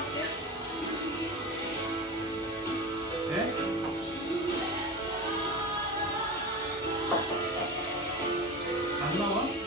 네? 안 나와?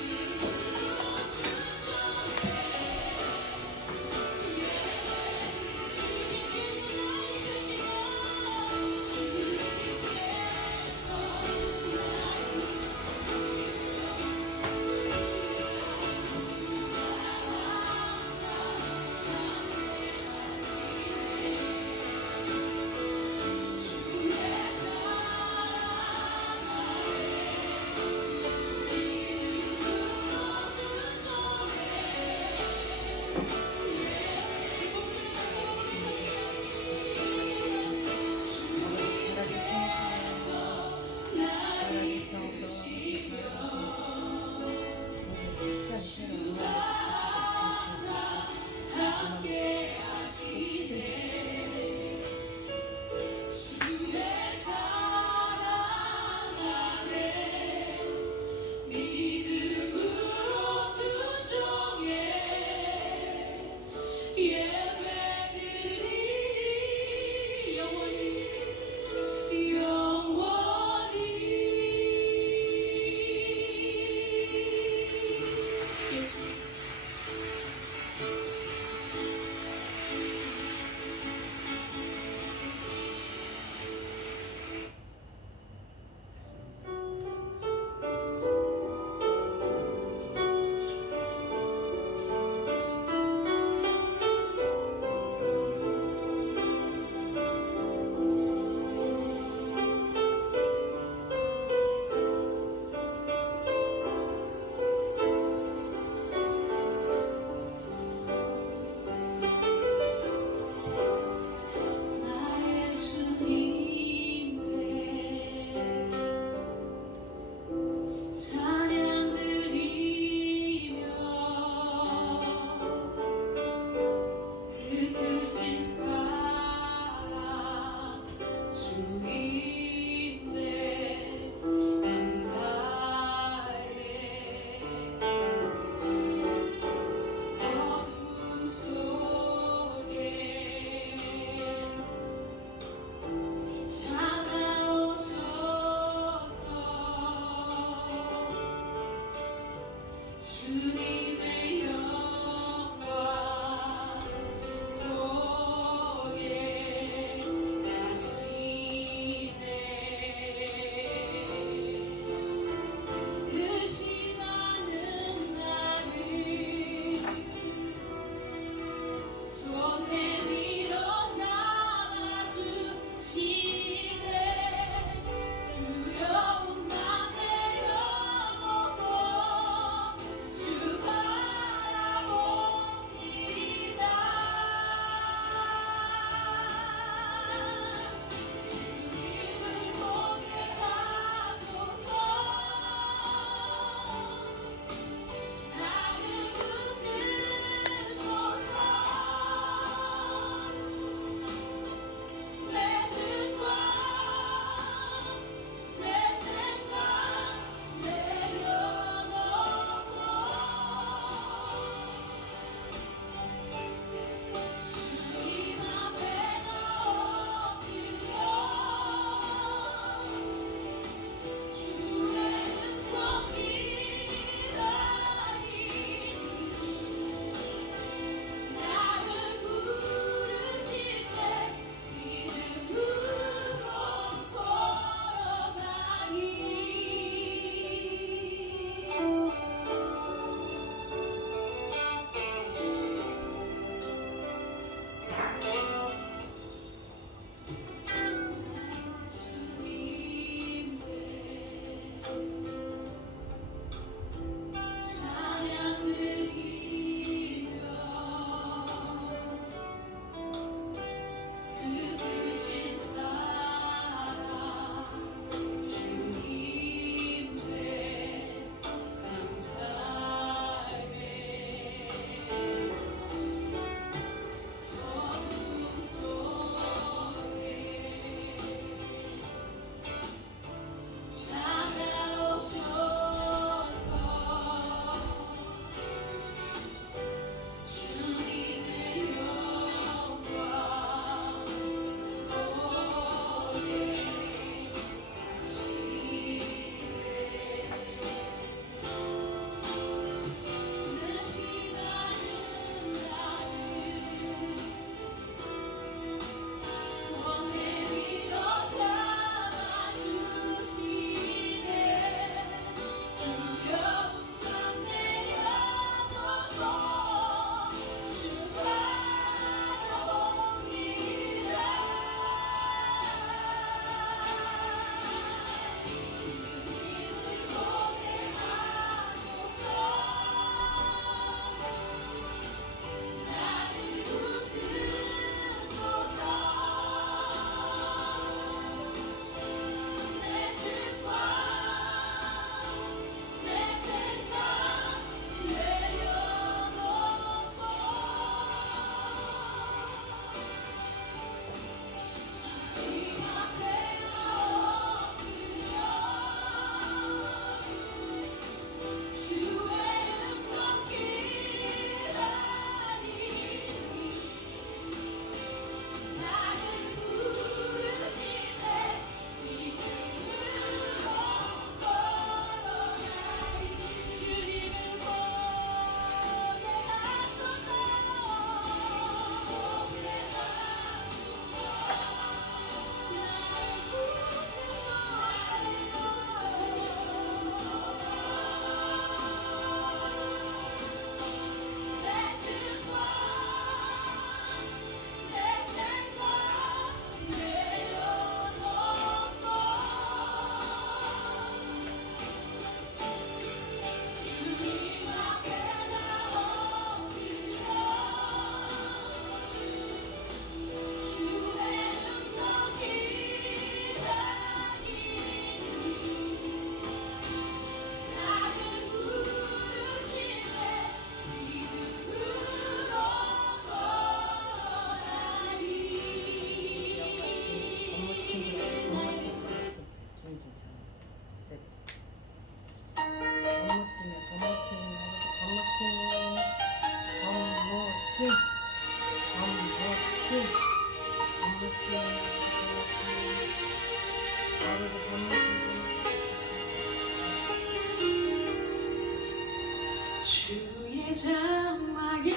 주의 장막에서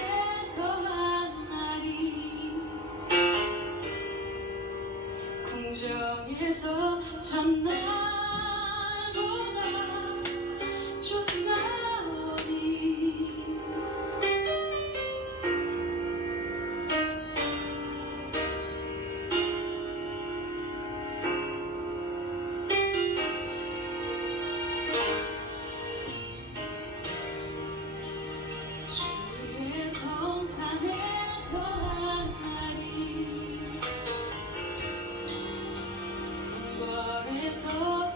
만나리 궁정에서 첫날보다 좋사오니 주의 성산에서 만나리 궁궐에서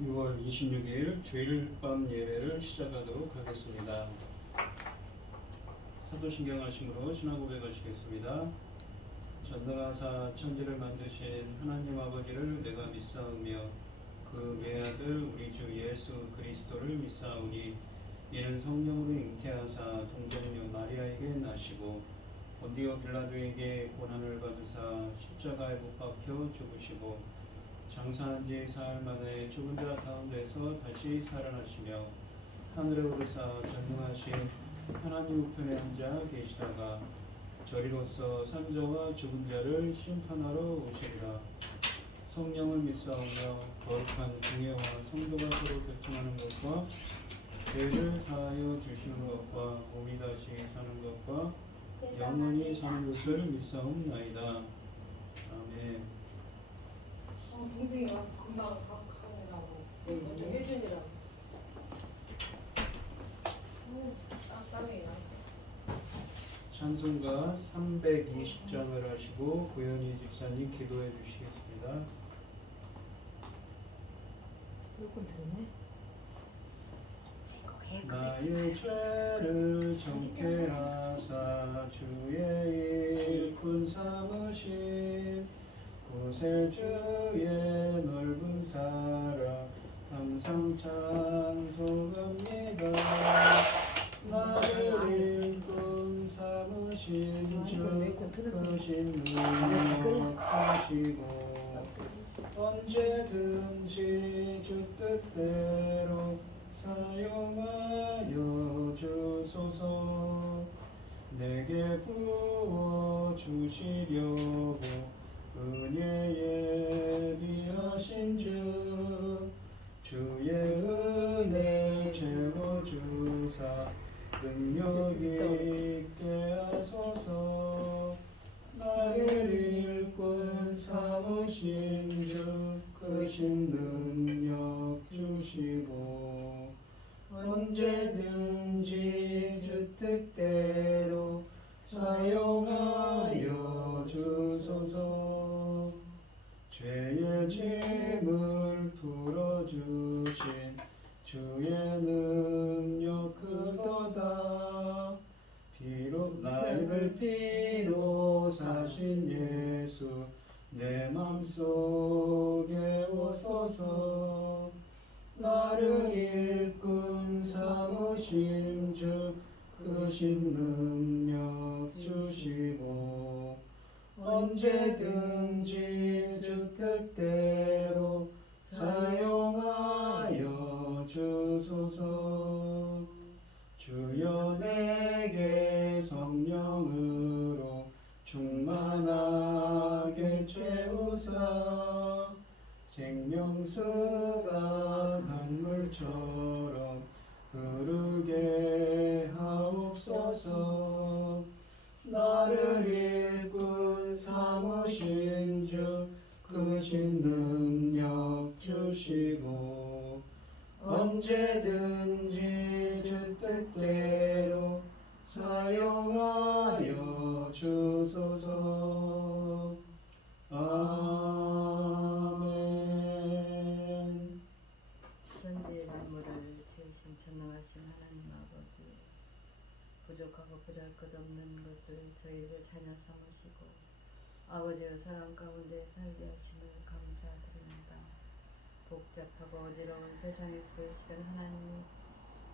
6월 26일 주일 밤 예배를 시작하도록 하겠습니다. 사도신경 하심으로 신앙 고백하시겠습니다. 전능하사 천지를 만드신 하나님 아버지를 내가 믿사오며 그 외아들 우리 주 예수 그리스도를 믿사오니 이는 성령으로 잉태하사 동정녀 마리아에게 나시고 본디오 빌라도에게 고난을 받으사 십자가에 못 박혀 죽으시고 장사한 지 사흘 만에 죽은 자 가운데서 다시 살아나시며 하늘에 오르사 전능하신 하나님 우편에 앉아 계시다가 저리로서 산자와 죽은 자를 심판하러 오시리라. 성령을 믿사오며 거룩한 공예와 성도가 서로 교통하는 것과 죄를 사하여 주시는 것과 몸이 다시 사는 것과 영원히 사는 것을 믿사옵나이다. 아멘. 동생이 와서 금방 하느라고 먼저 해주니라고. 땀땀이 나. 찬송가 320장을 하시고 고현희 집사님 기도해 주시겠습니다. 조금 들었네. 나의 죄를 정죄하사 주의 일꾼 삼으신 구세주의 넓은 사랑 항상 찬송합니다. 나를 일꾼 삼으신 주 크신 능력 하시고 언제든지 주 뜻대로 사용하여 주소서. 내게 부어 주시려고 은혜에 비하신 주 주의 은혜 채워주사 능력 있게 하소서. 나를 일꾼 삼으신 주 크신 능력 주시고 언제든지 주 뜻대로 사용하여 주소서. 죄의 짐을 풀어주신 주의 능력 크도다. 비록 나를 피로 사신 예수 내 맘속에 오소서. 나를 일꾼 삼으신 주 크신 능력 주시고 언제든지 주 뜻대로 사용하여 주소서. 주여 내게 성령으로 충만하게 채우사 생명수가 강물처럼 흐르게 하옵소서. 나를 일꾼 삼으신 주 크신 능력 주시고 언제든지 주 뜻대로 사용하여 주소서. 아멘. 전지 만물을 지으신 전능하신 하나님 아버지, 부족하고 보잘것없는 것을 저희를 자녀 삼으시고 아버지의 사랑 가운데 살게 하심을 감사드립니다. 복잡하고 어지러운 세상에서도 이 시간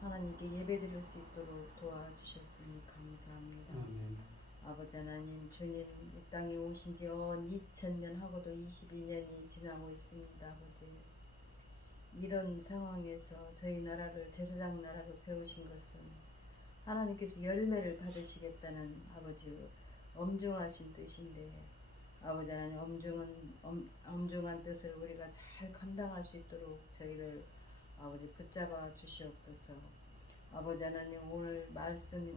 하나님께 예배드릴 수 있도록 도와주셨으니 감사합니다. 아멘. 아버지 하나님, 주님 이 땅에 오신 지 2000년 하고도 22년이 지나고 있습니다. 아버지, 이런 상황에서 저희 나라를 제사장 나라로 세우신 것은 하나님께서 열매를 받으시겠다는 아버지 엄중하신 뜻인데, 아버지 하나님 엄중한 뜻을 우리가 잘 감당할 수 있도록 저희를 아버지 붙잡아 주시옵소서. 아버지 하나님, 오늘 말씀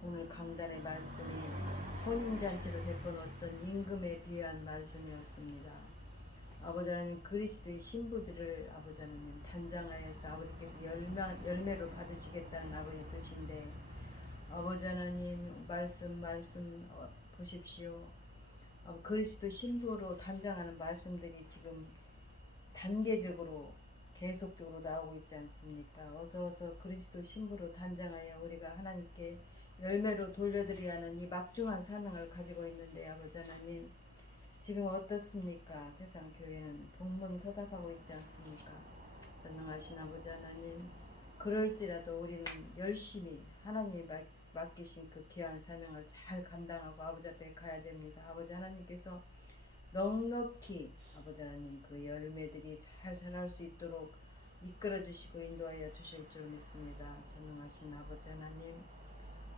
오늘 강단의 말씀이 혼인잔치를 베풀었던 임금에 비한 말씀이었습니다. 아버지 하나님, 그리스도의 신부들을 아버지 하나님 단장하여서 아버지께서 열매로 받으시겠다는 아버지의 뜻인데, 아버지 하나님 말씀 보십시오. 그리스도 신부로 단장하는 말씀들이 지금 단계적으로 계속적으로 나오고 있지 않습니까? 어서 그리스도 신부로 단장하여 우리가 하나님께 열매로 돌려드려야 하는 이 막중한 사명을 가지고 있는데 아버지 하나님 지금 어떻습니까? 세상 교회는 동문서답하고 있지 않습니까? 전능하신 아버지 하나님 그럴지라도 우리는 열심히 하나님이 맡기신 그 귀한 사명을 잘 감당하고 아버지 앞에 가야 됩니다. 아버지 하나님께서 넉넉히 아버지 하나님 그 열매들이 잘 자랄 수 있도록 이끌어 주시고 인도하여 주실 줄 믿습니다. 전능하신 아버지 하나님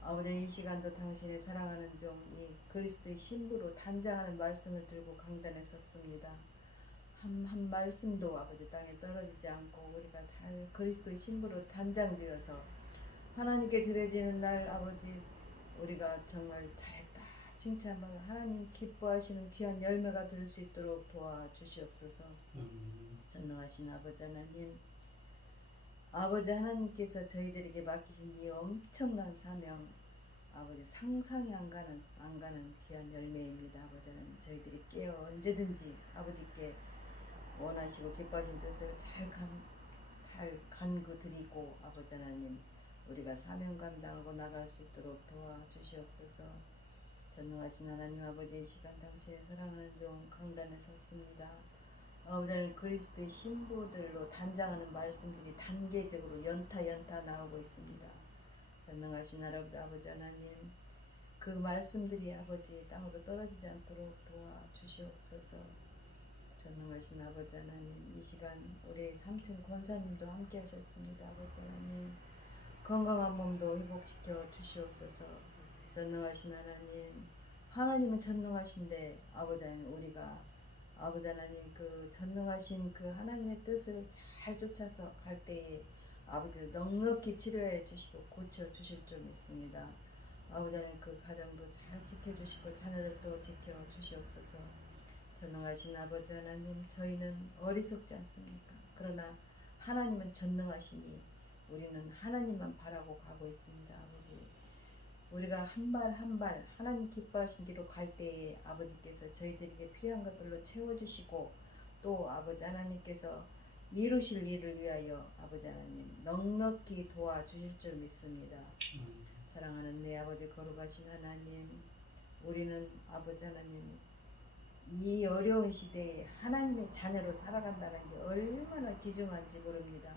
아버지 이 시간도 당신의 사랑하는 종 이 그리스도의 신부로 단장하는 말씀을 들고 강단에 섰습니다. 한 말씀도 아버지 땅에 떨어지지 않고 우리가 잘 그리스도의 신부로 단장되어서 하나님께 드려지는 날 아버지 우리가 정말 잘했다 칭찬받아 하나님 기뻐하시는 귀한 열매가 될 수 있도록 도와주시옵소서. 전능하신 아버지 하나님 아버지 하나님께서 저희들에게 맡기신 이 엄청난 사명 아버지 상상이 안 가는 귀한 열매입니다. 아버지 하나님 저희들이 깨어 언제든지 아버지께 원하시고 기뻐하신 뜻을 잘 간구 드리고 아버지 하나님 우리가 사명 감당하고 나갈 수 있도록 도와주시옵소서. 전능하신 하나님 아버지의 시간 당신의 사랑하는 종 강단에 섰습니다. 아버지 하나님 그리스도의 신부들로 단장하는 말씀들이 단계적으로 연타 나오고 있습니다. 전능하신 아버지 하나님 그 말씀들이 아버지 땅으로 떨어지지 않도록 도와주시옵소서. 전능하신 아버지 하나님 이 시간 우리 3층 권사님도 함께 하셨습니다. 아버지 하나님 건강한 몸도 회복시켜 주시옵소서. 전능하신 하나님은 전능하신데 아버지 하나님 우리가 아버지 하나님 그 전능하신 그 하나님의 뜻을 잘 쫓아서 갈 때에 아버지 넉넉히 치료해 주시고 고쳐 주실 줄 믿습니다. 아버지 하나님 그 가정도 잘 지켜주시고 자녀들도 지켜 주시옵소서. 전능하신 아버지 하나님 저희는 어리석지 않습니까? 그러나 하나님은 전능하시니 우리는 하나님만 바라고 가고 있습니다. 아버지 우리가 한 발 하나님 기뻐하신 길로 갈 때에 아버지께서 저희들에게 필요한 것들로 채워주시고 또 아버지 하나님께서 이루실 일을 위하여 아버지 하나님 넉넉히 도와주실 줄 믿습니다. 사랑하는 내 아버지 거룩하신 하나님 우리는 아버지 하나님 이 어려운 시대에 하나님의 자녀로 살아간다는 게 얼마나 귀중한지 모릅니다.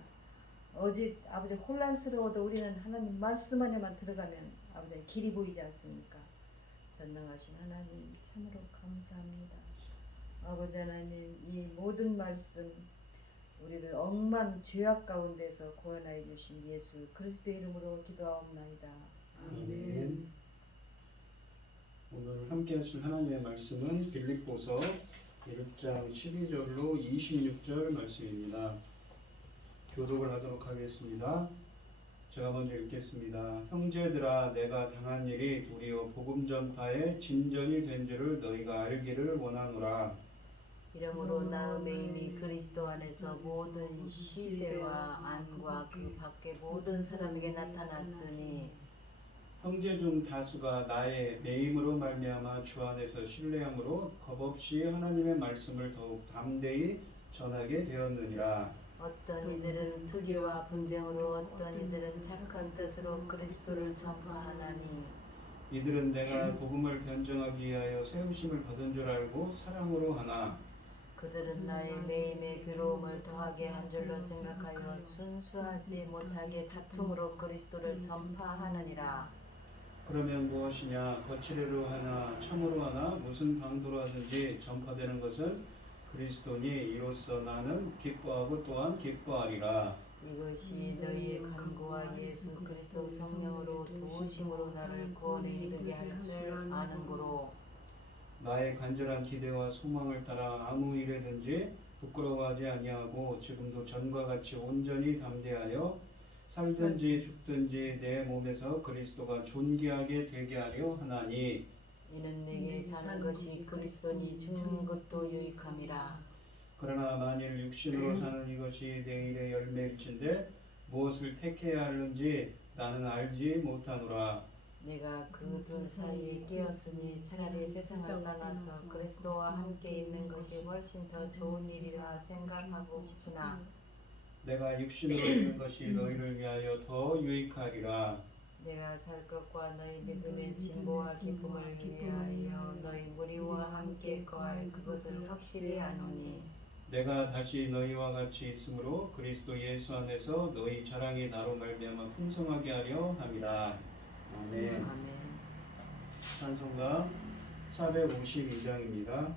아버지 혼란스러워도 우리는 하나님 말씀 안에만 들어가면 아버지 길이 보이지 않습니까? 전능하신 하나님 참으로 감사합니다. 아버지 하나님 이 모든 말씀 우리를 억만 죄악 가운데서 구원하여 주신 예수 그리스도의 이름으로 기도하옵나이다. 아멘. 오늘 함께 하실 하나님의 말씀은 빌립보서 1장 12절로 26절 말씀입니다. 교독을 하도록 하겠습니다. 제가 먼저 읽겠습니다. 형제들아 내가 당한 일이 도리어 복음 전파의 진전이 된 줄을 너희가 알기를 원하노라. 이러므로 나음의 힘이 그리스도 안에서 모든 시대와 안과 그 밖에 모든 사람에게 나타났으니 형제 중 다수가 나의 매임으로 말미암아 주 안에서 신뢰함으로 겁없이 하나님의 말씀을 더욱 담대히 전하게 되었느니라. 어떤 이들은 투기와 분쟁으로 어떤 이들은 착한 뜻으로 그리스도를 전파하나니 이들은 내가 복음을 변증하기 위하여 세우심을 받은 줄 알고 사랑으로 하나 그들은 나의 매임의 괴로움을 더하게 한 줄로 생각하여 순수하지 못하게 다툼으로 그리스도를 전파하느니라. 그러면 무엇이냐 거칠애로 하나 참으로 하나 무슨 방도로 하든지 전파되는 것은 그리스도니 이로써 나는 기뻐하고 또한 기뻐하리라. 이것이 너희의 간구와 예수 그리스도 성령으로 도우심으로 나를 구원에 이르게 할 줄 아는 고로 나의 간절한 기대와 소망을 따라 아무 일에든지 부끄러워하지 아니하고 지금도 전과 같이 온전히 담대하여 살든지 죽든지 내 몸에서 그리스도가 존귀하게 되게 하려 하나니 이는 내게 사는 것이 그리스도니 죽는 것도 유익함이라. 그러나 만일 육신으로 사는 이것이 내 일의 열매일진데 무엇을 택해야 하는지 나는 알지 못하노라. 내가 그 둘 사이에 끼었으니 차라리 세상을 떠나서 그리스도와 함께 있는 것이 훨씬 더 좋은 일이라 생각하고 싶으나 내가 육신으로 있는 것이 너희를 위하여 더 유익하리라. 내가 살 것과 너희 믿음의 진보와 기쁨을 위하여 너희 무리와 함께 거할 그것을 확실히 아노니 내가 다시 너희와 같이 있으므로 그리스도 예수 안에서 너희 자랑이 나로 말미암아 풍성하게 하려 함이라. 아멘. 아멘. 찬송가 452장입니다.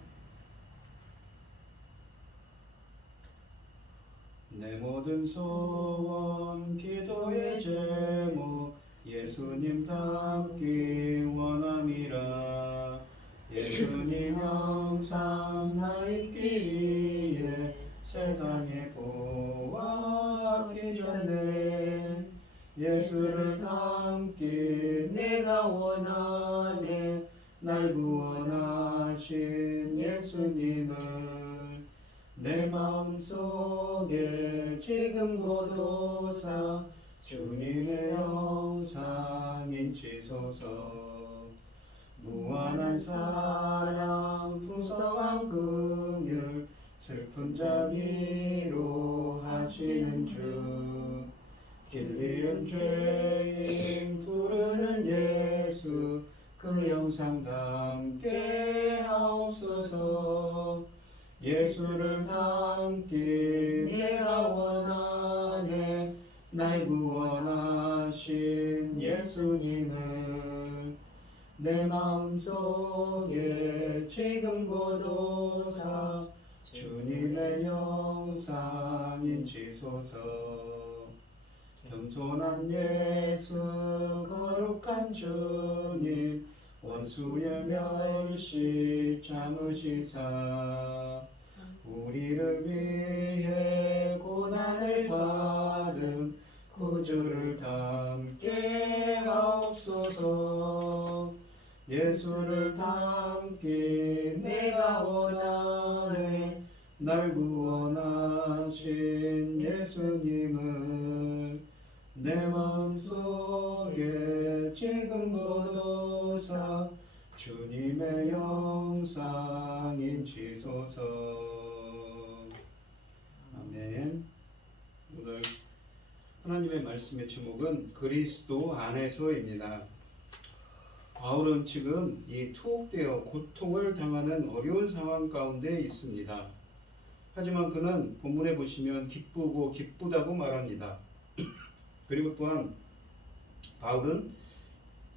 내 모든 소원 기도의 제목 예수님 닮기 원함이라. 예수님 형상 나 있기에 세상에 보았기 전에 예수를 닮기 내가 원하네. 날 구원하신 예수님을 내 마음속에 지금 고도사 주님의 형상 인치소서. 무한한 사랑 풍성한 긍휼 슬픈 자 위로하시는 주. 길 잃은 죄인 부르는 예수 그 영상 담게 하옵소서. 예수를 닮기 내가 원하네. 날 구원하신 예수님을 내 마음속에 지금 고도사 주님의 영상 인치소서. 겸손한 예수 거룩한 주님 원수의 멸시 참으시사 우리를 위해 고난을 받은 구주를 닮게 하옵소서. 예수를 닮기 내가 원하네. 날 구원하신 예수님을 내 마음속에 지금 고도사 주님의 영상 인치소서. 아멘. 오늘 하나님의 말씀의 제목은 그리스도 안에서입니다. 바울은 지금 이 투옥되어 고통을 당하는 어려운 상황 가운데 있습니다. 하지만 그는 본문에 보시면 기쁘고 기쁘다고 말합니다. 그리고 또한 바울은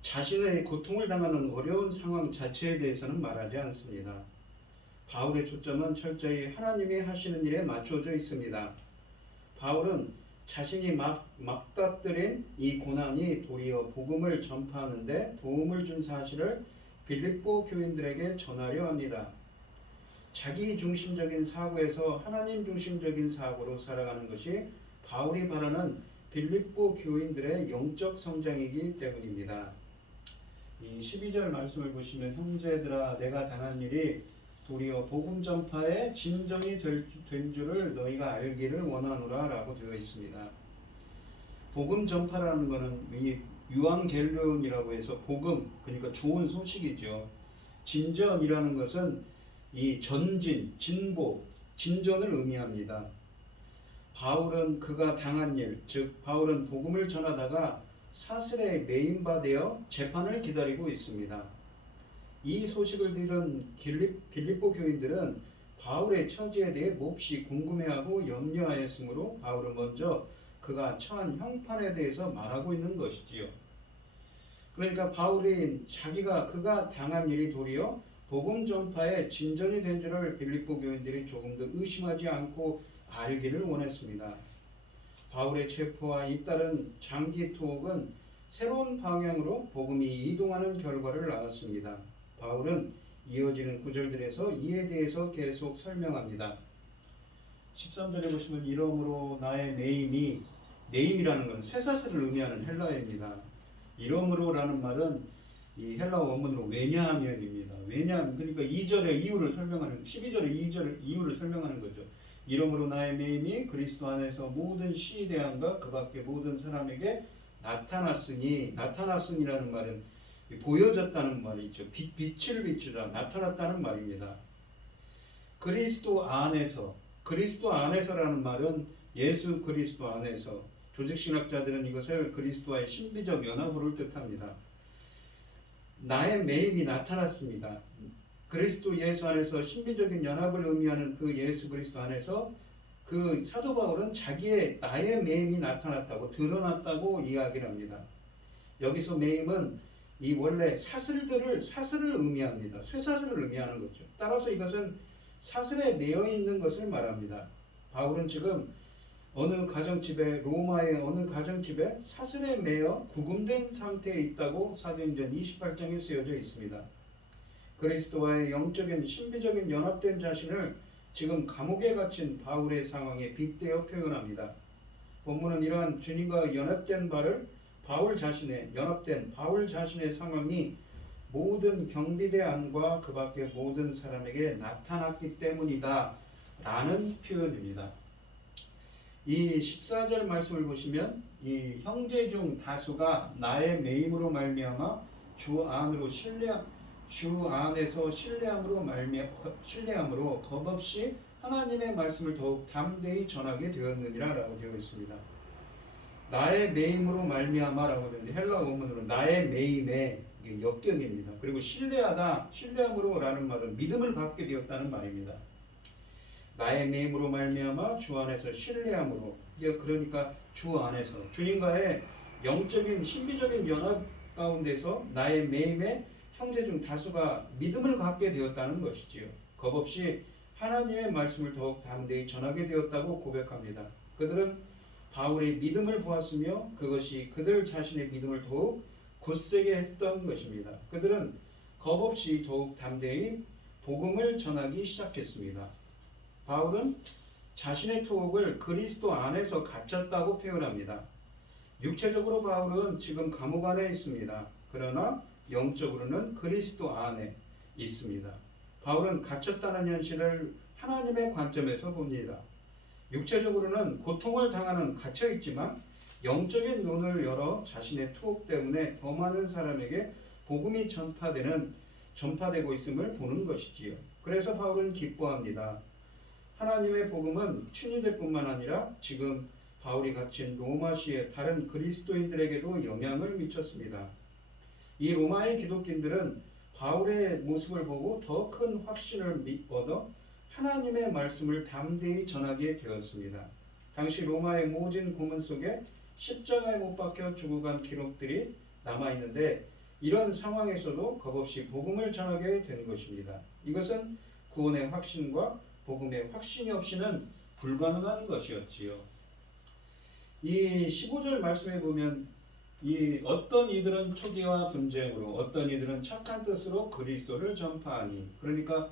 자신의 고통을 당하는 어려운 상황 자체에 대해서는 말하지 않습니다. 바울의 초점은 철저히 하나님이 하시는 일에 맞춰져 있습니다. 바울은 자신이 맞닥뜨린 이 고난이 도리어 복음을 전파하는데 도움을 준 사실을 빌립보 교인들에게 전하려 합니다. 자기 중심적인 사고에서 하나님 중심적인 사고로 살아가는 것이 바울이 바라는 빌립보 교인들의 영적 성장이기 때문입니다. 이 12절 말씀을 보시면 형제들아 내가 당한 일이 도리어 복음 전파의 진정이 된 줄을 너희가 알기를 원하노라 라고 되어 있습니다. 복음 전파라는 것은 이 유앙겔론이라고 해서 복음 그러니까 좋은 소식이죠. 진전이라는 것은 이 전진, 진보, 진전을 의미합니다. 바울은 그가 당한 일, 즉 바울은 복음을 전하다가 사슬에 매인바되어 재판을 기다리고 있습니다. 이 소식을 들은 빌립보 교인들은 바울의 처지에 대해 몹시 궁금해하고 염려하였으므로 바울은 먼저 그가 처한 형판에 대해서 말하고 있는 것이지요. 그러니까 바울이 그가 당한 일이 도리어 복음 전파의 진전이 된 줄을 빌립보 교인들이 조금 더 의심하지 않고 알기를 원했습니다. 바울의 체포와 잇따른 장기 투옥은 새로운 방향으로 복음이 이동하는 결과를 낳았습니다. 바울은 이어지는 구절들에서 이에 대해서 계속 설명합니다. 13절에 보시면 이러므로 나의 네임이라는 것은 쇠사슬을 의미하는 헬라어입니다. 이러므로라는 말은 이 헬라어 원문으로 왜냐하면입니다. 왜냐하면 그러니까 2절의 이유를 설명하는 12절의 2절 이유를 설명하는 거죠. 이러므로 나의 매임이 그리스도 안에서 모든 시대함과 그 밖에 모든 사람에게 나타났으니라는 말은 보여졌다는 말이죠. 빛을 비추다, 나타났다는 말입니다. 그리스도 안에서라는 말은 예수 그리스도 안에서, 조직신학자들은 이것을 그리스도와의 신비적 연합을 뜻합니다. 나의 매임이 나타났습니다. 그리스도 예수 안에서 신비적인 연합을 의미하는 그 예수 그리스도 안에서 그 사도 바울은 나의 매임이 나타났다고, 드러났다고 이야기를 합니다. 여기서 매임은 이 원래 사슬을 의미합니다. 쇠사슬을 의미하는 거죠. 따라서 이것은 사슬에 매여 있는 것을 말합니다. 바울은 지금 로마의 어느 가정집에 사슬에 매여 구금된 상태에 있다고 사도행전 28장에 쓰여져 있습니다. 그리스도와의 영적인 신비적인 연합된 자신을 지금 감옥에 갇힌 바울의 상황에 빗대어 표현합니다. 본문은 이러한 주님과 연합된 바울 자신의 상황이 모든 경비대 안과 그 밖의 모든 사람에게 나타났기 때문이다 라는 표현입니다. 이 14절 말씀을 보시면 이 형제 중 다수가 나의 매임으로 말미암아 주 안에서 신뢰함으로 겁없이 하나님의 말씀을 더욱 담대히 전하게 되었느니라 라고 되어 있습니다. 나의 매임으로 말미암아라고 되는데 헬라 원문으로 나의 매임의 역경입니다. 그리고 신뢰함으로 라는 말은 믿음을 갖게 되었다는 말입니다. 나의 매임으로 말미암아 주 안에서 신뢰함으로, 그러니까 주 안에서 주님과의 영적인 신비적인 연합 가운데서 나의 매임에 형제 중 다수가 믿음을 갖게 되었다는 것이지요. 겁없이 하나님의 말씀을 더욱 담대히 전하게 되었다고 고백합니다. 그들은 바울의 믿음을 보았으며 그것이 그들 자신의 믿음을 더욱 굳세게 했던 것입니다. 그들은 겁없이 더욱 담대히 복음을 전하기 시작했습니다. 바울은 자신의 투옥을 그리스도 안에서 갇혔다고 표현합니다. 육체적으로 바울은 지금 감옥 안에 있습니다. 그러나 영적으로는 그리스도 안에 있습니다. 바울은 갇혔다는 현실을 하나님의 관점에서 봅니다. 육체적으로는 고통을 당하는 갇혀 있지만 영적인 눈을 열어 자신의 투옥 때문에 더 많은 사람에게 복음이 전파되고 있음을 보는 것이지요. 그래서 바울은 기뻐합니다. 하나님의 복음은 춘희들뿐만 아니라 지금 바울이 갇힌 로마시의 다른 그리스도인들에게도 영향을 미쳤습니다. 이 로마의 기독인들은 바울의 모습을 보고 더 큰 확신을 얻어 하나님의 말씀을 담대히 전하게 되었습니다. 당시 로마의 모진 고문 속에 십자가에 못 박혀 죽어 간 기록들이 남아있는데 이런 상황에서도 겁없이 복음을 전하게 된 것입니다. 이것은 구원의 확신과 복음의 확신이 없이는 불가능한 것이었지요. 이 15절 말씀에 보면 어떤 이들은 투기와 분쟁으로 어떤 이들은 착한 뜻으로 그리스도를 전파하니, 그러니까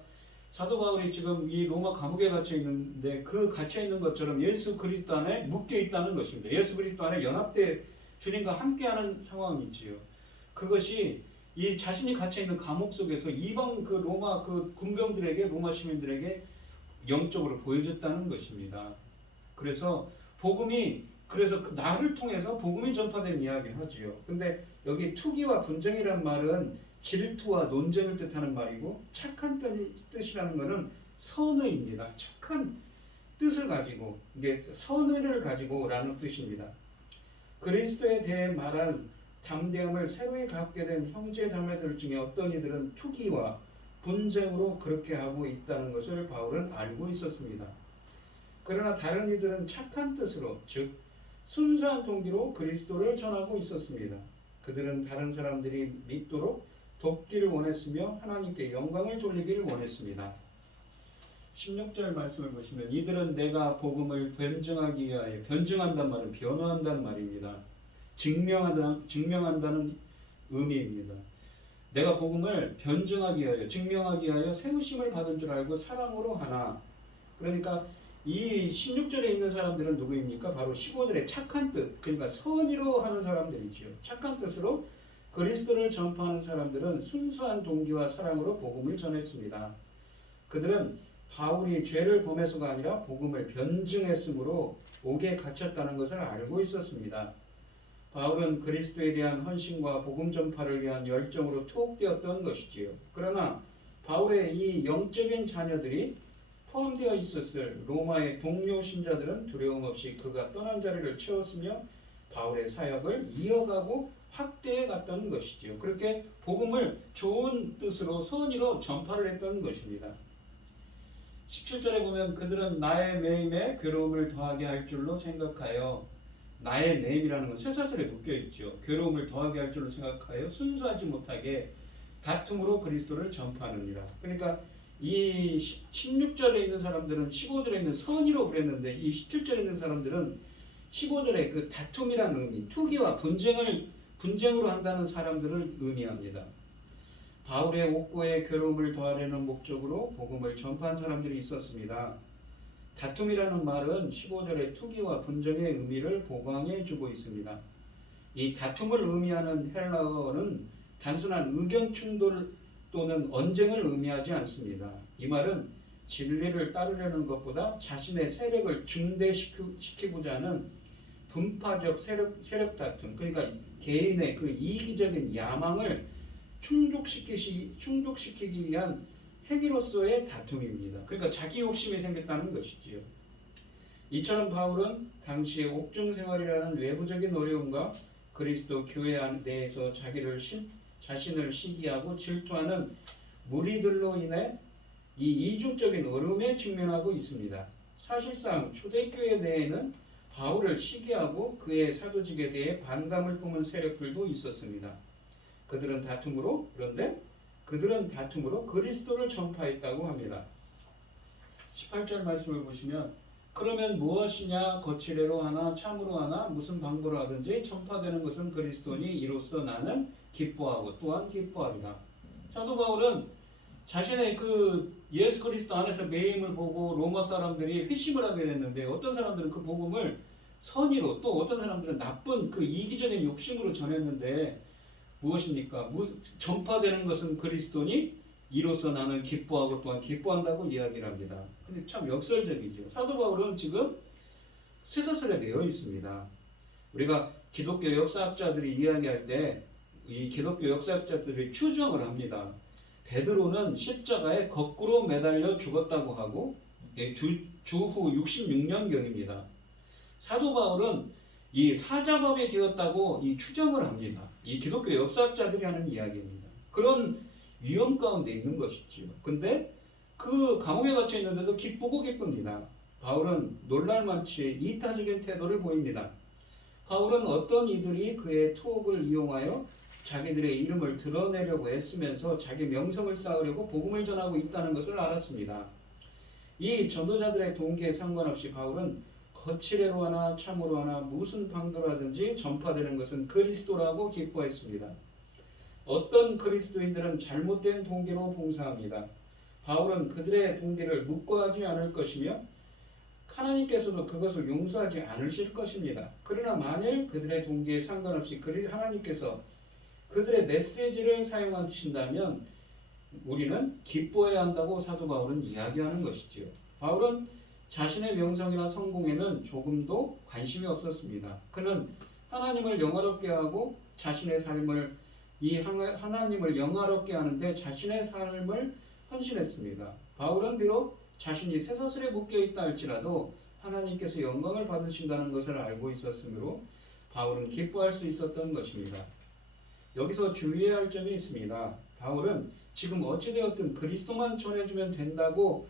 사도 바울이 지금 이 로마 감옥에 갇혀 있는데 그 갇혀 있는 것처럼 예수 그리스도 안에 묶여 있다는 것입니다. 예수 그리스도 안에 연합돼 주님과 함께하는 상황이지요. 그것이 이 자신이 갇혀 있는 감옥 속에서 이방 그 로마 그 군병들에게, 로마 시민들에게 영적으로 보여졌다는 것입니다. 그래서 나를 통해서 복음이 전파된 이야기를 하지요. 근데 여기 투기와 분쟁이란 말은 질투와 논쟁을 뜻하는 말이고, 착한 뜻이라는 것은 선의입니다. 착한 뜻을 가지고, 이게 선의를 가지고라는 뜻입니다. 그리스도에 대해 말할 담대함을 새로이 갖게 된 형제 자매들 중에 어떤 이들은 투기와 분쟁으로 그렇게 하고 있다는 것을 바울은 알고 있었습니다. 그러나 다른 이들은 착한 뜻으로, 즉 순수한 동기로 그리스도를 전하고 있었습니다. 그들은 다른 사람들이 믿도록 돕기를 원했으며 하나님께 영광을 돌리기를 원했습니다. 16절 말씀을 보시면 이들은 내가 복음을 변증하기 위하여, 변증한다는 말은 변화한다는 말입니다. 증명한다는 의미입니다. 내가 복음을 변증하기 위하여, 증명하기 위하여 세우심을 받은 줄 알고 사랑으로 하나. 그러니까 이 16절에 있는 사람들은 누구입니까? 바로 15절에 착한 뜻, 그러니까 선의로 하는 사람들이지요. 착한 뜻으로 그리스도를 전파하는 사람들은 순수한 동기와 사랑으로 복음을 전했습니다. 그들은 바울이 죄를 범해서가 아니라 복음을 변증했으므로 옥에 갇혔다는 것을 알고 있었습니다. 바울은 그리스도에 대한 헌신과 복음 전파를 위한 열정으로 투옥되었던 것이지요. 그러나 바울의 이 영적인 자녀들이 포함되어 있었을 로마의 동료 신자들은 두려움 없이 그가 떠난 자리를 채웠으며 바울의 사역을 이어가고 확대해 갔던 것이지요. 그렇게 복음을 좋은 뜻으로 선의로 전파를 했던 것입니다. 17절에 보면 그들은 나의 매임에 괴로움을 더하게 할 줄로 생각하여, 나의 매임이라는 건 쇠사슬에 묶여 있죠. 괴로움을 더하게 할 줄로 생각하여 순수하지 못하게 다툼으로 그리스도를 전파하느니라. 그러니까 이 16절에 있는 사람들은 15절에 있는 선의로 그랬는데 이 17절에 있는 사람들은 15절에 그 다툼이라는 의미, 투기와 분쟁으로 한다는 사람들을 의미합니다. 바울의 옥고에 괴로움을 더하려는 목적으로 복음을 전파한 사람들이 있었습니다. 다툼이라는 말은 15절의 투기와 분쟁의 의미를 보강해 주고 있습니다. 이 다툼을 의미하는 헬라어는 단순한 의견 충돌 또는 언쟁을 의미하지 않습니다. 이 말은 진리를 따르려는 것보다 자신의 세력을 증대시키고자 하는 분파적 세력 다툼, 그러니까 개인의 그 이기적인 야망을 충족시키기 위한 행위로서의 다툼입니다. 그러니까 자기 욕심이 생겼다는 것이지요. 이처럼 바울은 당시의 옥중 생활이라는 외부적인 어려움과 그리스도 교회 내에서 자신을 시기하고 질투하는 무리들로 인해 이 이중적인 어려움에 직면하고 있습니다. 사실상 초대교회 내에는 바울을 시기하고 그의 사도직에 대해 반감을 품은 세력들도 있었습니다. 그들은 다툼으로 그리스도를 전파했다고 합니다. 18절 말씀을 보시면 그러면 무엇이냐, 거칠애로 하나 참으로 하나 무슨 방도로 하든지 전파되는 것은 그리스도니 이로써 나는 기뻐하고 또한 기뻐하리라. 사도 바울은 자신의 그 예수 그리스도 안에서 매임을 보고 로마 사람들이 회심을 하게 됐는데 어떤 사람들은 그 복음을 선의로, 또 어떤 사람들은 나쁜 그 이기적인 욕심으로 전했는데 무엇입니까? 전파되는 것은 그리스도니 이로써 나는 기뻐하고 또한 기뻐한다고 이야기를 합니다. 근데 참 역설적이죠. 사도 바울은 지금 쇠사슬에 매여 있습니다. 우리가 기독교 역사학자들이 이야기할 때 이 기독교 역사학자들이 추정을 합니다. 베드로는 십자가에 거꾸로 매달려 죽었다고 하고 주후 66년경입니다. 사도 바울은 이 사자범이 되었다고 이 추정을 합니다. 이 기독교 역사학자들이 하는 이야기입니다. 그런 위험 가운데 있는 것이지요. 근데 그 감옥에 갇혀 있는데도 기쁘고 기쁩니다. 바울은 놀랄만치 이타적인 태도를 보입니다. 바울은 어떤 이들이 그의 투옥을 이용하여 자기들의 이름을 드러내려고 애쓰면서 자기 명성을 쌓으려고 복음을 전하고 있다는 것을 알았습니다. 이 전도자들의 동기에 상관없이 바울은 거칠애로 하나 참으로 하나 무슨 방도로 하든지 전파되는 것은 그리스도라고 기뻐했습니다. 어떤 그리스도인들은 잘못된 동기로 봉사합니다. 바울은 그들의 동기를 묵과하지 않을 것이며 하나님께서도 그것을 용서하지 않으실 것입니다. 그러나 만일 그들의 동기에 상관없이 하나님께서 그들의 메시지를 사용하신다면 우리는 기뻐해야 한다고 사도 바울은 이야기하는 것이지요. 바울은 자신의 명성이나 성공에는 조금도 관심이 없었습니다. 그는 하나님을 영화롭게 하고 자신의 삶을 하나님을 영화롭게 하는데 자신의 삶을 헌신했습니다. 바울은 비록 자신이 쇠사슬에 묶여 있다 할지라도 하나님께서 영광을 받으신다는 것을 알고 있었으므로 바울은 기뻐할 수 있었던 것입니다. 여기서 주의해야 할 점이 있습니다. 바울은 지금 어찌되었든 그리스도만 전해주면 된다고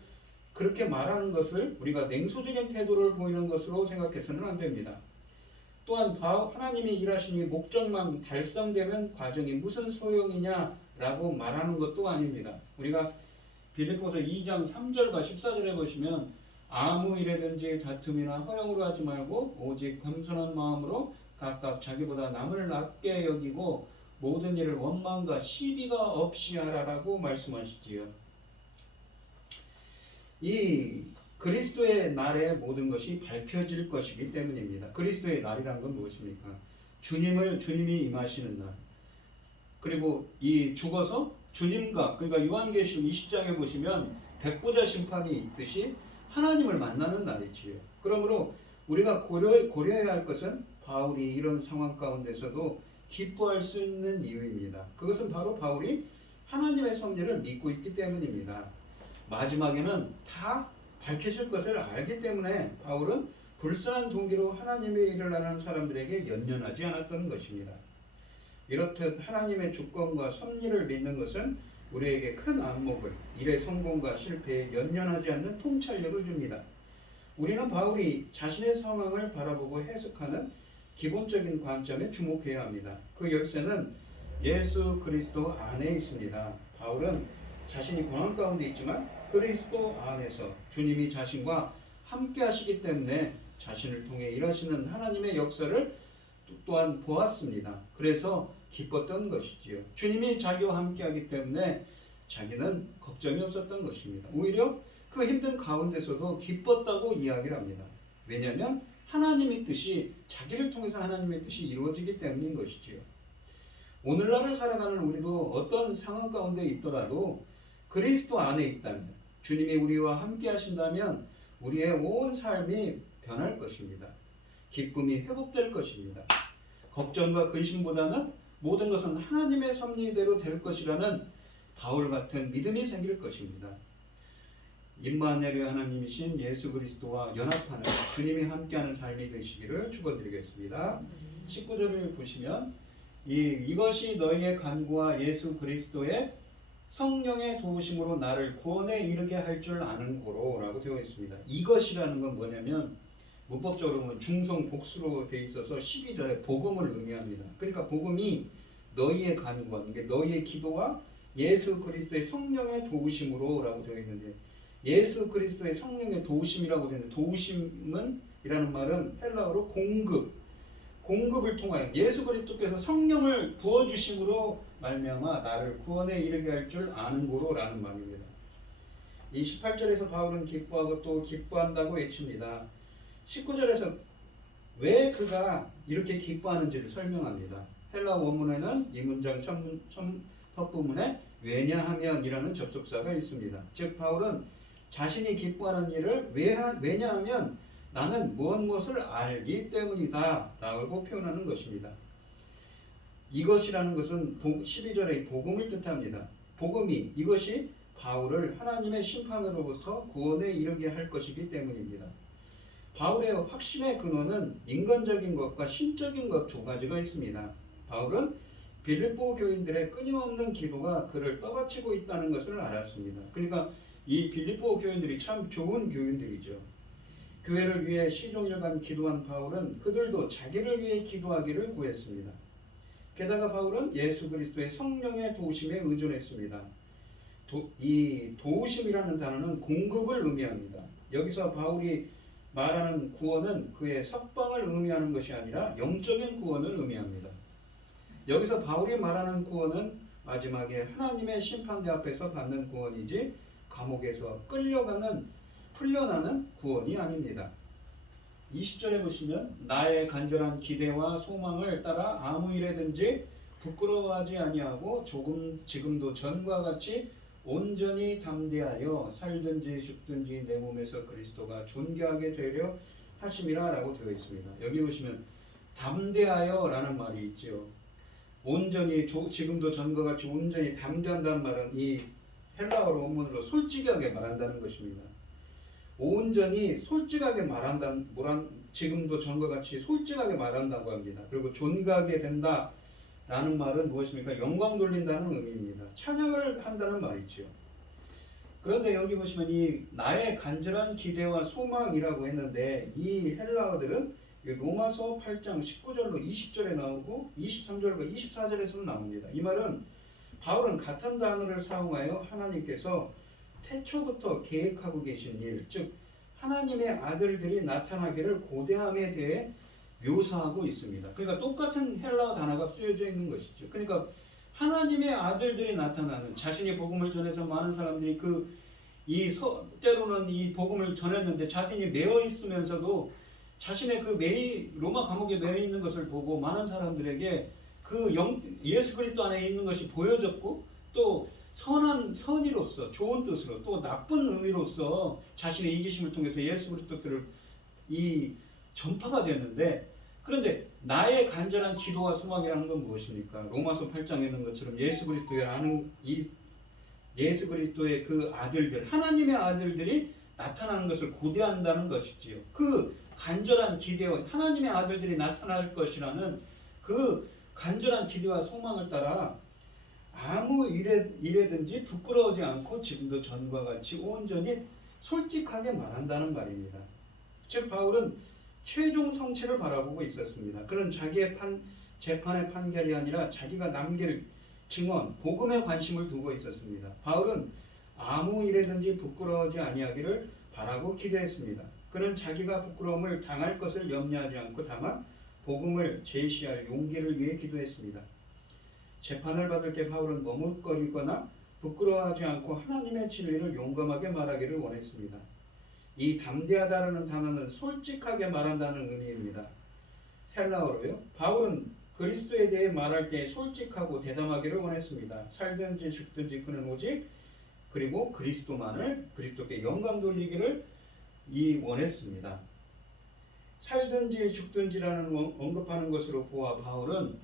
그렇게 말하는 것을 우리가 냉소적인 태도를 보이는 것으로 생각해서는 안 됩니다. 또한 하나님이 일하시니 목적만 달성되면 과정이 무슨 소용이냐라고 말하는 것도 아닙니다. 우리가 빌립보서 2장 3절과 14절에 보시면 아무 일에든지 다툼이나 허용으로 하지 말고 오직 겸손한 마음으로 각각 자기보다 남을 낮게 여기고 모든 일을 원망과 시비가 없이 하라라고 말씀하시지요. 이 그리스도의 날에 모든 것이 밝혀질 것이기 때문입니다. 그리스도의 날이란 건 무엇입니까? 주님이 임하시는 날. 그리고 이 죽어서 주님과, 그러니까 요한계시록 20장에 보시면 백보자 심판이 있듯이 하나님을 만나는 날이지요. 그러므로 우리가 고려해야 할 것은 바울이 이런 상황 가운데서도 기뻐할 수 있는 이유입니다. 그것은 바로 바울이 하나님의 섭리를 믿고 있기 때문입니다. 마지막에는 다 밝혀질 것을 알기 때문에 바울은 불쌍한 동기로 하나님의 일을 하는 사람들에게 연연하지 않았던 것입니다. 이렇듯 하나님의 주권과 섭리를 믿는 것은 우리에게 큰 안목을, 일의 성공과 실패에 연연하지 않는 통찰력을 줍니다. 우리는 바울이 자신의 상황을 바라보고 해석하는 기본적인 관점에 주목해야 합니다. 그 열쇠는 예수 그리스도 안에 있습니다. 바울은 자신이 고난 가운데 있지만 그리스도 안에서 주님이 자신과 함께 하시기 때문에 자신을 통해 일하시는 하나님의 역사를 또한 보았습니다. 그래서 기뻤던 것이지요. 주님이 자기와 함께 하기 때문에 자기는 걱정이 없었던 것입니다. 오히려 그 힘든 가운데서도 기뻤다고 이야기를 합니다. 왜냐하면 하나님의 뜻이, 자기를 통해서 하나님의 뜻이 이루어지기 때문인 것이지요. 오늘날을 살아가는 우리도 어떤 상황 가운데 있더라도 그리스도 안에 있다면, 주님이 우리와 함께 하신다면 우리의 온 삶이 변할 것입니다. 기쁨이 회복될 것입니다. 걱정과 근심보다는 모든 것은 하나님의 섭리대로 될 것이라는 바울 같은 믿음이 생길 것입니다. 임마누엘의 하나님이신 예수 그리스도와 연합하는 주님이 함께하는 삶이 되시기를 축원드리겠습니다. 19절을 보시면 이것이 너희의 간구와 예수 그리스도의 성령의 도우심으로 나를 구원에 이르게 할 줄 아는 고로 라고 되어 있습니다. 이것이라는 건 뭐냐면 문법적으로 보면 중성 복수로 되어 있어서 12절에 복음을 의미합니다. 그러니까 복음이 너희의 간구와, 너희의 기도와 예수 그리스도의 성령의 도우심으로 라고 되어 있는데, 예수 그리스도의 성령의 도우심이라고 되어 있는데, 도우심은 이라는 말은 헬라어로 공급을 통하여 예수 그리스도께서 성령을 부어주심으로 말미암아 나를 구원에 이르게 할 줄 아는 고로 라는 말입니다. 이 18절에서 바울은 기뻐하고 또 기뻐한다고 외칩니다. 19절에서 왜 그가 이렇게 기뻐하는지를 설명합니다. 헬라 원문에는 이 문장 첫 부분에 왜냐하면 이라는 접속사가 있습니다. 즉 바울은 자신이 기뻐하는 일을 왜냐하면 나는 무엇을 알기 때문이다 라고 표현하는 것입니다. 이것이라는 것은 12절의 복음을 뜻합니다. 복음이, 이것이 바울을 하나님의 심판으로부터 구원에 이르게 할 것이기 때문입니다. 바울의 확신의 근원은 인간적인 것과 신적인 것 두 가지가 있습니다. 바울은 빌립보 교인들의 끊임없는 기도가 그를 떠받치고 있다는 것을 알았습니다. 그러니까 이 빌립보 교인들이 참 좋은 교인들이죠. 교회를 위해 시종일관 기도한 바울은 그들도 자기를 위해 기도하기를 구했습니다. 게다가 바울은 예수 그리스도의 성령의 도우심에 의존했습니다. 이 도우심이라는 단어는 공급을 의미합니다. 여기서 바울이 말하는 구원은 그의 석방을 의미하는 것이 아니라 영적인 구원을 의미합니다. 여기서 바울이 말하는 구원은 마지막에 하나님의 심판대 앞에서 받는 구원이지 감옥에서 풀려나는 구원이 아닙니다. 20절에 보시면 나의 간절한 기대와 소망을 따라 아무 일에든지 부끄러워하지 아니하고 지금도 전과 같이 온전히 담대하여 살든지 죽든지 내 몸에서 그리스도가 존귀하게 되려 하심이라 라고 되어 있습니다. 여기 보시면 담대하여 라는 말이 있죠. 온전히 지금도 전과 같이 온전히 담대한다는 말은 이 헬라어로 원문으로 솔직하게 말한다는 것입니다. 온전히 솔직하게 지금도 전과 같이 솔직하게 말한다고 합니다. 그리고 존귀하게 된다 라는 말은 무엇입니까? 영광 돌린다는 의미입니다. 찬양을 한다는 말이죠. 그런데 여기 보시면 이 나의 간절한 기대와 소망이라고 했는데 이 헬라어들은 로마서 8장 19절로 20절에 나오고 23절과 24절에서 나옵니다. 이 말은 바울은 같은 단어를 사용하여 하나님께서 태초부터 계획하고 계신 일, 즉 하나님의 아들들이 나타나기를 고대함에 대해 묘사하고 있습니다. 그러니까 똑같은 헬라어 단어가 쓰여져 있는 것이죠. 그러니까 하나님의 아들들이 나타나는, 자신이 복음을 전해서 많은 사람들이 때로는 이 복음을 전했는데 자신이 매어 있으면서도 자신의 로마 감옥에 매여 있는 것을 보고 많은 사람들에게 예수 그리스도 안에 있는 것이 보여졌고 또 선의로서 좋은 뜻으로 또 나쁜 의미로서 자신의 이기심을 통해서 예수 그리스도를 전파가 됐는데 그런데 나의 간절한 기도와 소망이라는 건 무엇입니까? 로마서 8장에 있는 것처럼 예수 그리스도의 그 아들들, 하나님의 아들들이 나타나는 것을 고대한다는 것이지요. 그 간절한 기대와 하나님의 아들들이 나타날 것이라는 그 간절한 기대와 소망을 따라 아무 일에든지 부끄러워하지 않고 지금도 전과 같이 온전히 솔직하게 말한다는 말입니다. 즉 바울은 최종 성취를 바라보고 있었습니다. 그는 자기의 재판의 판결이 아니라 자기가 남길 증언, 복음에 관심을 두고 있었습니다. 바울은 아무 일에든지 부끄러워하지 아니하기를 바라고 기대했습니다. 그는 자기가 부끄러움을 당할 것을 염려하지 않고 다만 복음을 제시할 용기를 위해 기도했습니다. 재판을 받을 때 바울은 머뭇거리거나 부끄러워하지 않고 하나님의 진리를 용감하게 말하기를 원했습니다. 이 담대하다라는 단어는 솔직하게 말한다는 의미입니다. 헬라어로요. 바울은 그리스도에 대해 말할 때 솔직하고 대담하기를 원했습니다. 살든지 죽든지 그는 오직 그리고 그리스도께 영광 돌리기를 원했습니다. 살든지 죽든지라는 언급하는 것으로 보아 바울은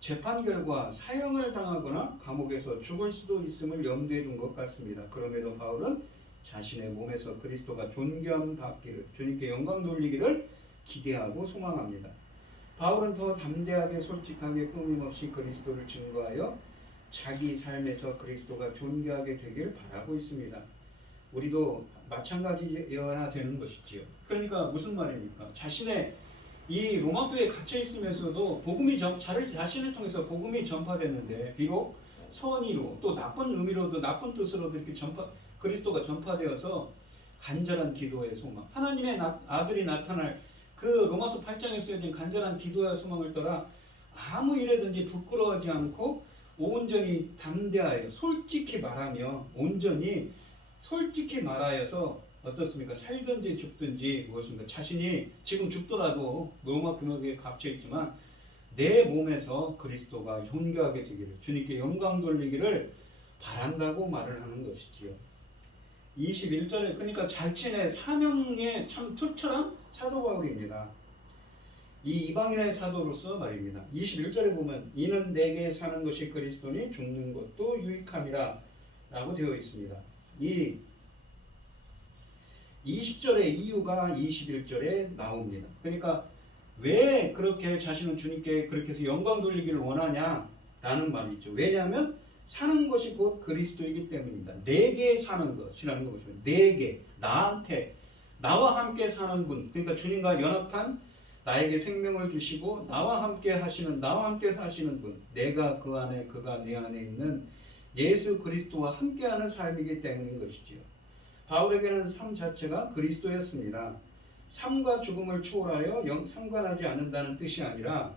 재판 결과 사형을 당하거나 감옥에서 죽을 수도 있음을 염두에 둔 것 같습니다. 그럼에도 바울은 자신의 몸에서 그리스도가 존귀함 받기를, 주님께 영광 돌리기를 기대하고 소망합니다. 바울은 더 담대하게 솔직하게 끊임없이 그리스도를 증거하여 자기 삶에서 그리스도가 존귀하게 되길 바라고 있습니다. 우리도 마찬가지여야 되는 것이지요. 그러니까 무슨 말입니까? 자신의 이 로마교회에 갇혀 있으면서도 복음이 자신을 통해서 복음이 전파됐는데 비록 선의로 또 나쁜 의미로도 나쁜 뜻으로도 이렇게 그리스도가 전파되어서 간절한 기도의 소망, 하나님의 아들이 나타날 그 로마서 8장에 쓰여진 간절한 기도의 소망을 따라 아무 일에든지 부끄러워하지 않고 온전히 담대하여 솔직히 말하며 온전히 솔직히 말하여서 어떻습니까? 살든지 죽든지 무엇입니까? 자신이 지금 죽더라도 로마 금역에 갇혀 있지만 내 몸에서 그리스도가 존귀하게 되기를, 주님께 영광 돌리기를 바란다고 말을 하는 것이지요. 21절에 그러니까 자신의 사명에 참 투철한 사도 바울입니다. 이 이방인의 사도로서 말입니다. 21절에 보면 이는 내게 사는 것이 그리스도니 죽는 것도 유익함이라 라고 되어 있습니다. 이 20절의 이유가 21절에 나옵니다. 그러니까 왜 그렇게 자신은 주님께 그렇게 해서 영광 돌리기를 원하냐라는 말이죠. 왜냐하면 사는 것이 곧 그리스도이기 때문입니다. 내게 사는 것이라는 것이죠. 내게, 나한테, 나와 함께 사는 분, 그러니까 주님과 연합한 나에게 생명을 주시고 나와 함께 사시는 분, 내가 그 안에 그가 내 안에 있는 예수 그리스도와 함께하는 삶이기 때문인 것이지요. 바울에게는 삶 자체가 그리스도였습니다. 삶과 죽음을 초월하여 상관하지 않는다는 뜻이 아니라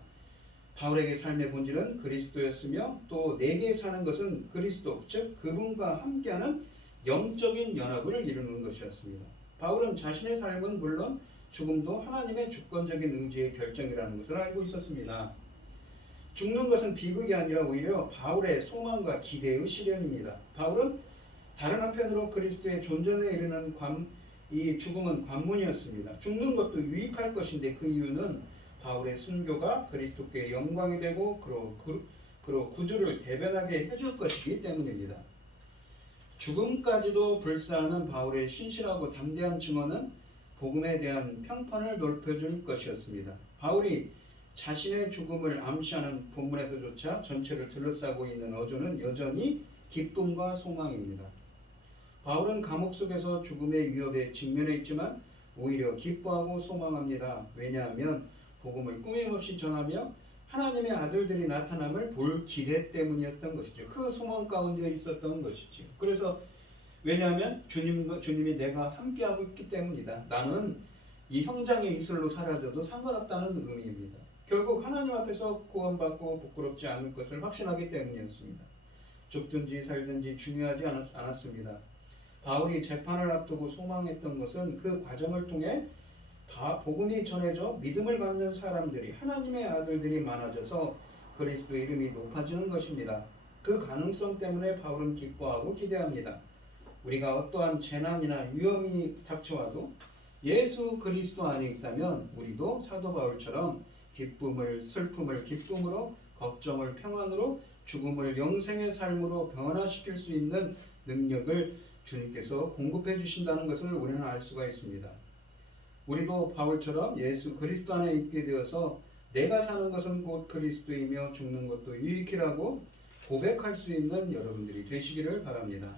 바울에게 삶의 본질은 그리스도였으며 또 내게 사는 것은 그리스도, 즉 그분과 함께하는 영적인 연합을 이루는 것이었습니다. 바울은 자신의 삶은 물론 죽음도 하나님의 주권적인 의지의 결정이라는 것을 알고 있었습니다. 죽는 것은 비극이 아니라 오히려 바울의 소망과 기대의 실현입니다. 바울은 다른 한편으로 그리스도의 존전에 이르는 이 죽음은 관문이었습니다. 죽는 것도 유익할 것인데 그 이유는 바울의 순교가 그리스도께 영광이 되고 그로 구주를 대변하게 해줄 것이기 때문입니다. 죽음까지도 불사하는 바울의 신실하고 담대한 증언은 복음에 대한 평판을 높여줄 것이었습니다. 바울이 자신의 죽음을 암시하는 본문에서조차 전체를 둘러싸고 있는 어조는 여전히 기쁨과 소망입니다. 바울은 감옥 속에서 죽음의 위협에 직면해 있지만 오히려 기뻐하고 소망합니다. 왜냐하면 복음을 꾸밈없이 전하며 하나님의 아들들이 나타남을 볼 기대 때문이었던 것이죠. 그 소망 가운데 있었던 것이죠. 그래서 왜냐하면 주님이 내가 함께하고 있기 때문이다. 나는 이 형장의 이슬로 사라져도 상관없다는 의미입니다. 결국 하나님 앞에서 구원받고 부끄럽지 않을 것을 확신하기 때문이었습니다. 죽든지 살든지 중요하지 않았습니다. 바울이 재판을 앞두고 소망했던 것은 그 과정을 통해 복음이 전해져 믿음을 갖는 사람들이 하나님의 아들들이 많아져서 그리스도의 이름이 높아지는 것입니다. 그 가능성 때문에 바울은 기뻐하고 기대합니다. 우리가 어떠한 재난이나 위험이 닥쳐와도 예수 그리스도 안에 있다면 우리도 사도 바울처럼 기쁨을 슬픔을 기쁨으로, 걱정을 평안으로, 죽음을 영생의 삶으로 변화시킬 수 있는 능력을 주님께서 공급해 주신다는 것을 우리는 알 수가 있습니다. 우리도 바울처럼 예수 그리스도 안에 있게 되어서 내가 사는 것은 곧 그리스도이며 죽는 것도 유익이라고 고백할 수 있는 여러분들이 되시기를 바랍니다.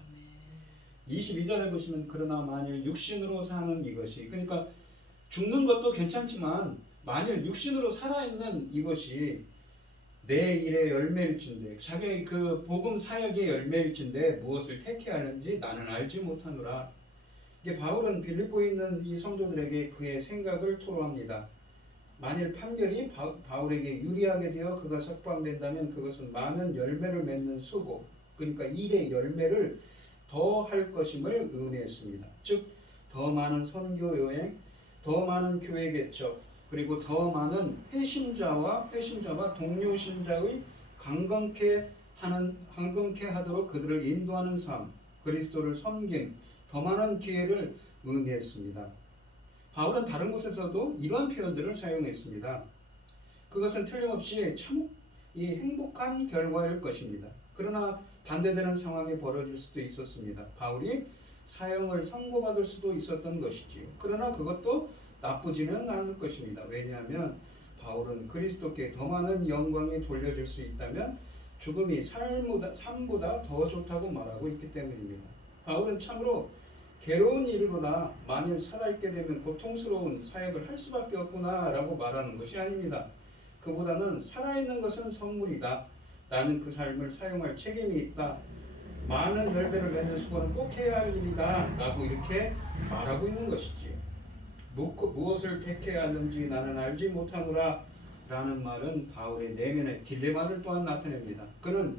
22절에 보시면 그러나 만일 육신으로 사는 이것이, 그러니까 죽는 것도 괜찮지만 만일 육신으로 살아있는 이것이 내 일의 열매일진데, 자기의 그 복음 사역의 열매일진데 무엇을 택해하는지 나는 알지 못하노라. 이게 바울은 빌립보에 있는 이 성도들에게 그의 생각을 토로합니다. 만일 판결이 바울에게 유리하게 되어 그가 석방된다면 그것은 많은 열매를 맺는 수고, 그러니까 일의 열매를 더 할 것임을 의미했습니다. 즉 더 많은 선교 여행, 더 많은 교회 개척, 그리고 더 많은 회심자와 동료 신자의 강건케 하도록 그들을 인도하는 삶, 그리스도를 섬김, 더 많은 기회를 의미했습니다. 바울은 다른 곳에서도 이러한 표현들을 사용했습니다. 그것은 틀림없이 참 행복한 결과일 것입니다. 그러나 반대되는 상황이 벌어질 수도 있었습니다. 바울이 사형을 선고받을 수도 있었던 것이지요. 그러나 그것도 나쁘지는 않을 것입니다. 왜냐하면 바울은 그리스도께 더 많은 영광이 돌려질 수 있다면 죽음이 삶보다 더 좋다고 말하고 있기 때문입니다. 바울은 참으로 괴로운 일이로나 만일 살아있게 되면 고통스러운 사역을 할 수밖에 없구나 라고 말하는 것이 아닙니다. 그보다는 살아있는 것은 선물이다. 나는 그 삶을 사용할 책임이 있다. 많은 열매를 맺는 수고는 꼭 해야 할 일이다 라고 이렇게 말하고 있는 것이지요. 무엇을 택해야 하는지 나는 알지 못하노라 라는 말은 바울의 내면의 딜레마를 또한 나타냅니다. 그는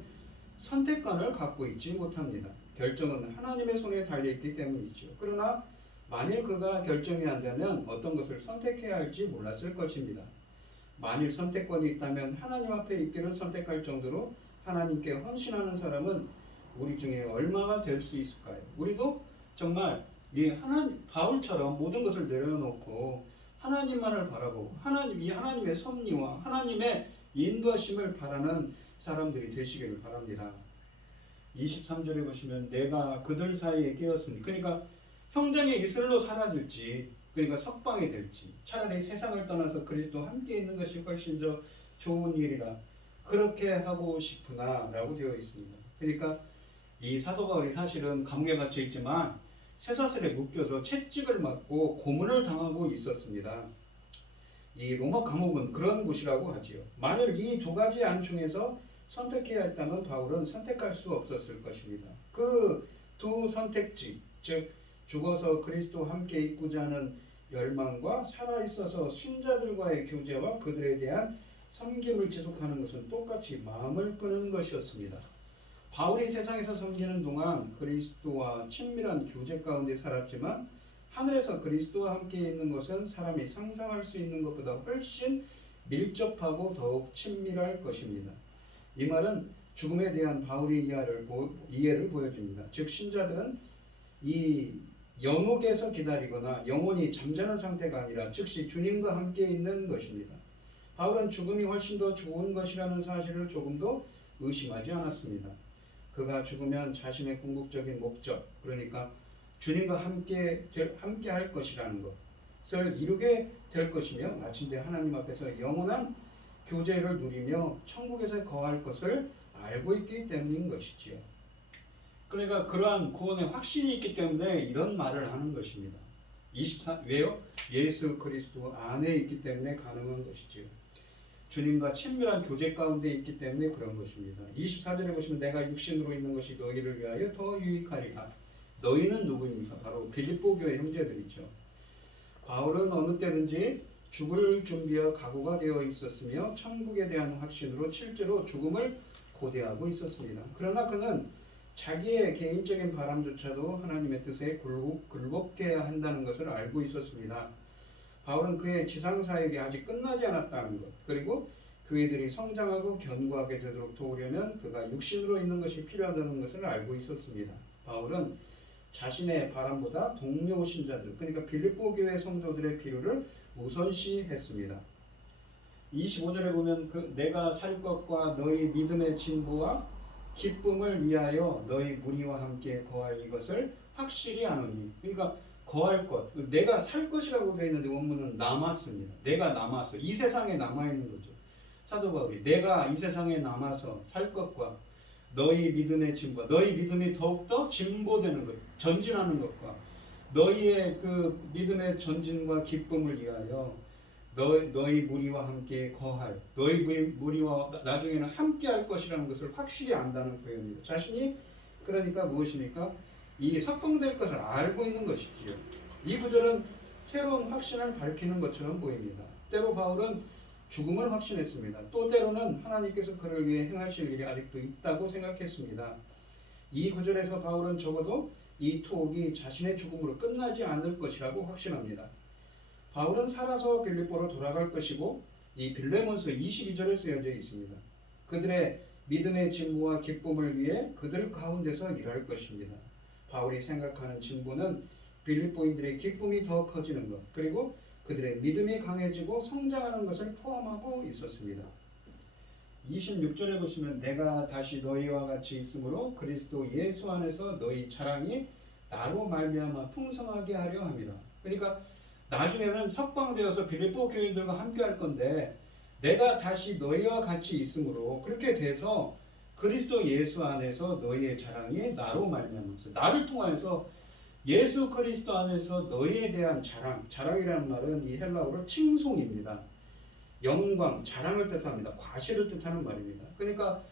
선택권을 갖고 있지 못합니다. 결정은 하나님의 손에 달려있기 때문이죠. 그러나 만일 그가 결정이 안 되면 어떤 것을 선택해야 할지 몰랐을 것입니다. 만일 선택권이 있다면 하나님 앞에 있기를 선택할 정도로 하나님께 헌신하는 사람은 우리 중에 얼마나 될 수 있을까요? 우리도 정말 바울처럼 모든 것을 내려놓고 하나님만을 바라보고 하나님의 섭리와 하나님의 인도하심을 바라는 사람들이 되시기를 바랍니다. 23절에 보시면 내가 그들 사이에 끼었으니, 그러니까 형장의 이슬로 사라질지, 그러니까 석방이 될지, 차라리 세상을 떠나서 그리스도와 함께 있는 것이 훨씬 더 좋은 일이라 그렇게 하고 싶으나 라고 되어 있습니다. 그러니까 이 사도 바울이 사실은 감옥에 갇혀 있지만 쇠사슬에 묶여서 채찍을 맞고 고문을 당하고 있었습니다. 이 로마 감옥은 그런 곳이라고 하지요. 만일 이 두 가지 안 중에서 선택해야 했다면 바울은 선택할 수 없었을 것입니다. 그 두 선택지, 즉 죽어서 그리스도와 함께 있고자 하는 열망과 살아있어서 신자들과의 교제와 그들에 대한 섬김을 지속하는 것은 똑같이 마음을 끄는 것이었습니다. 바울이 세상에서 섬기는 동안 그리스도와 친밀한 교제 가운데 살았지만 하늘에서 그리스도와 함께 있는 것은 사람이 상상할 수 있는 것보다 훨씬 밀접하고 더욱 친밀할 것입니다. 이 말은 죽음에 대한 바울의 이해를 보여줍니다. 즉 신자들은 이 영옥에서 기다리거나 영혼이 잠자는 상태가 아니라 즉시 주님과 함께 있는 것입니다. 바울은 죽음이 훨씬 더 좋은 것이라는 사실을 조금도 의심하지 않았습니다. 그가 죽으면 자신의 궁극적인 목적, 그러니까 주님과 함께 할 것이라는 것을 이루게 될 것이며 마침내 하나님 앞에서 영원한 교제를 누리며 천국에서 거할 것을 알고 있기 때문인 것이지요. 그러니까 그러한 구원의 확신이 있기 때문에 이런 말을 하는 것입니다. 왜요? 예수 그리스도 안에 있기 때문에 가능한 것이지요. 주님과 친밀한 교제 가운데 있기 때문에 그런 것입니다. 24절에 보시면 내가 육신으로 있는 것이 너희를 위하여 더 유익하리라. 너희는 누구입니까? 바로 빌립보 교회 형제들이죠. 바울은 어느 때든지 죽을 준비와 각오가 되어 있었으며 천국에 대한 확신으로 실제로 죽음을 고대하고 있었습니다. 그러나 그는 자기의 개인적인 바람조차도 하나님의 뜻에 굴복해야 한다는 것을 알고 있었습니다. 바울은 그의 지상사역이 아직 끝나지 않았다는 것, 그리고 교회들이 성장하고 견고하게 되도록 도우려면 그가 육신으로 있는 것이 필요하다는 것을 알고 있었습니다. 바울은 자신의 바람보다 동료 신자들, 그러니까 빌립보 교회 성도들의 필요를 우선시했습니다. 25절에 보면 그 내가 살 것과 너희 믿음의 진보와 기쁨을 위하여 너희 무리와 함께 거할 이것을 확실히 아노니. 그러니까 거할 것, 내가 살 것이라고 되어 있는데 원문은 남았습니다. 내가 남아서 이 세상에 남아 있는 거죠. 사도 바울이 내가 이 세상에 남아서 살 것과 너희 믿음의 진보, 너희 믿음이 더욱더 진보되는 것, 전진하는 것과 너희의 그 믿음의 전진과 기쁨을 위하여 너희 무리와 함께 거할, 너희 무리와 나중에는 함께 할 것이라는 것을 확실히 안다는 표현입니다. 자신이 그러니까 무엇입니까? 이 석방될 것을 알고 있는 것이지요. 이 구절은 새로운 확신을 밝히는 것처럼 보입니다. 때로 바울은 죽음을 확신했습니다. 또 때로는 하나님께서 그를 위해 행하실 일이 아직도 있다고 생각했습니다. 이 구절에서 바울은 적어도 이 투옥이 자신의 죽음으로 끝나지 않을 것이라고 확신합니다. 바울은 살아서 빌립보로 돌아갈 것이고 이 빌레몬서 22절에 쓰여져 있습니다. 그들의 믿음의 진보와 기쁨을 위해 그들 가운데서 일할 것입니다. 바울이 생각하는 진보는 빌립보인들의 기쁨이 더 커지는 것, 그리고 그들의 믿음이 강해지고 성장하는 것을 포함하고 있었습니다. 26절에 보시면 내가 다시 너희와 같이 있으므로 그리스도 예수 안에서 너희 자랑이 나로 말미암아 풍성하게 하려 함이라. 그러니까 나중에는 석방되어서 빌립보 교인들과 함께 할 건데 내가 다시 너희와 같이 있으므로 그렇게 돼서 그리스도 예수 안에서 너희의 자랑이 나로 말미암아서 나를 통하여서 예수 그리스도 안에서 너희에 대한 자랑이라는 말은 이 헬라어로 칭송입니다. 영광, 자랑을 뜻합니다. 과시를 뜻하는 말입니다. 그러니까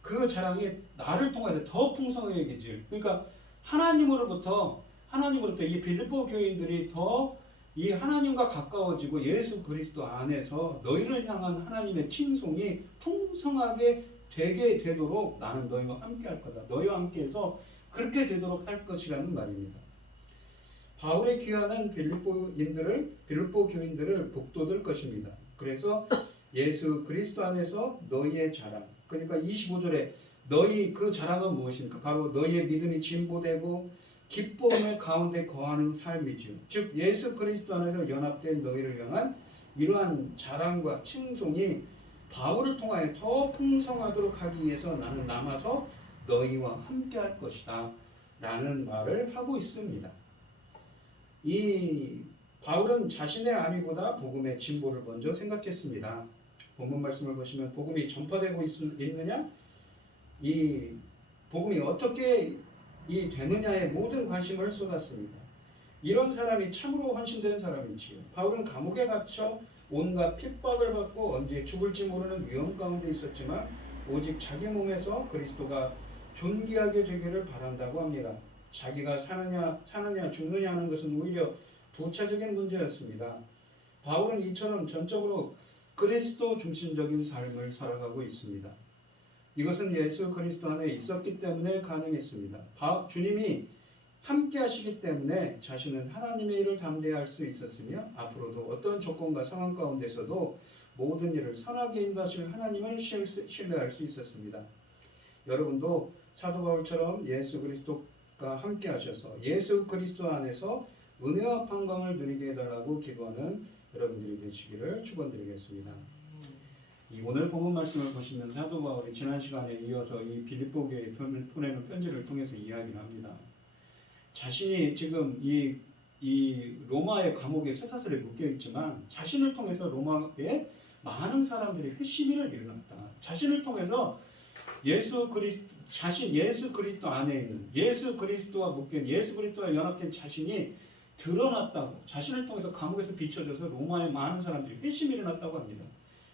그 자랑이 나를 통해서 더 풍성해지죠. 그러니까 하나님으로부터 이 빌립보 교인들이 더 이 하나님과 가까워지고 예수 그리스도 안에서 너희를 향한 하나님의 칭송이 풍성하게 되게 되도록 나는 너희와 함께 할 거다. 너희와 함께해서 그렇게 되도록 할 것이라는 말입니다. 바울의 귀환은 빌립보 교인들을 북돋을 것입니다. 그래서 예수 그리스도 안에서 너희의 자랑, 그러니까 25절에 너희 그 자랑은 무엇입니까? 바로 너희의 믿음이 진보되고 기쁨의 가운데 거하는 삶이지요. 즉 예수 그리스도 안에서 연합된 너희를 향한 이러한 자랑과 칭송이 바울을 통하여 더 풍성하도록 하기 위해서 나는 남아서 너희와 함께 할 것이다 라는 말을 하고 있습니다. 이 바울은 자신의 안위보다 복음의 진보를 먼저 생각했습니다. 본문 말씀을 보시면 복음이 전파되고 있느냐, 이 복음이 어떻게 되느냐에 모든 관심을 쏟았습니다. 이런 사람이 참으로 헌신된 사람이지요. 바울은 감옥에 갇혀 온갖 핍박을 받고 언제 죽을지 모르는 위험 가운데 있었지만 오직 자기 몸에서 그리스도가 존귀하게 되기를 바란다고 합니다. 자기가 사느냐 죽느냐 하는 것은 오히려 부차적인 문제였습니다. 바울은 이처럼 전적으로 그리스도 중심적인 삶을 살아가고 있습니다. 이것은 예수 그리스도 안에 있었기 때문에 가능했습니다. 주님이 함께 하시기 때문에 자신은 하나님의 일을 담대할 수 있었으며 앞으로도 어떤 조건과 상황 가운데서도 모든 일을 선하게 인도하실 하나님을 신뢰할 수 있었습니다. 여러분도 사도 바울처럼 예수 그리스도가 함께 하셔서 예수 그리스도 안에서 은혜와 평강을 누리게 해달라고 기도하는 여러분들이 되시기를 축원드리겠습니다. 이 오늘 본문 말씀을 보시면 사도 바울이 지난 시간에 이어서 이 빌립보 교회에 보내는 편지를 통해서 이야기를 합니다. 자신이 지금 이 로마의 감옥에 쇠사슬에 묶여 있지만 자신을 통해서 로마에 많은 사람들이 회심일을 일어났다. 자신을 통해서 예수 그리스도 안에 있는 예수 그리스도와 묶여 예수 그리스도와 연합된 자신이 드러났다고, 자신을 통해서 감옥에서 비춰져서 로마의 많은 사람들이 회심이 일어났다고 합니다.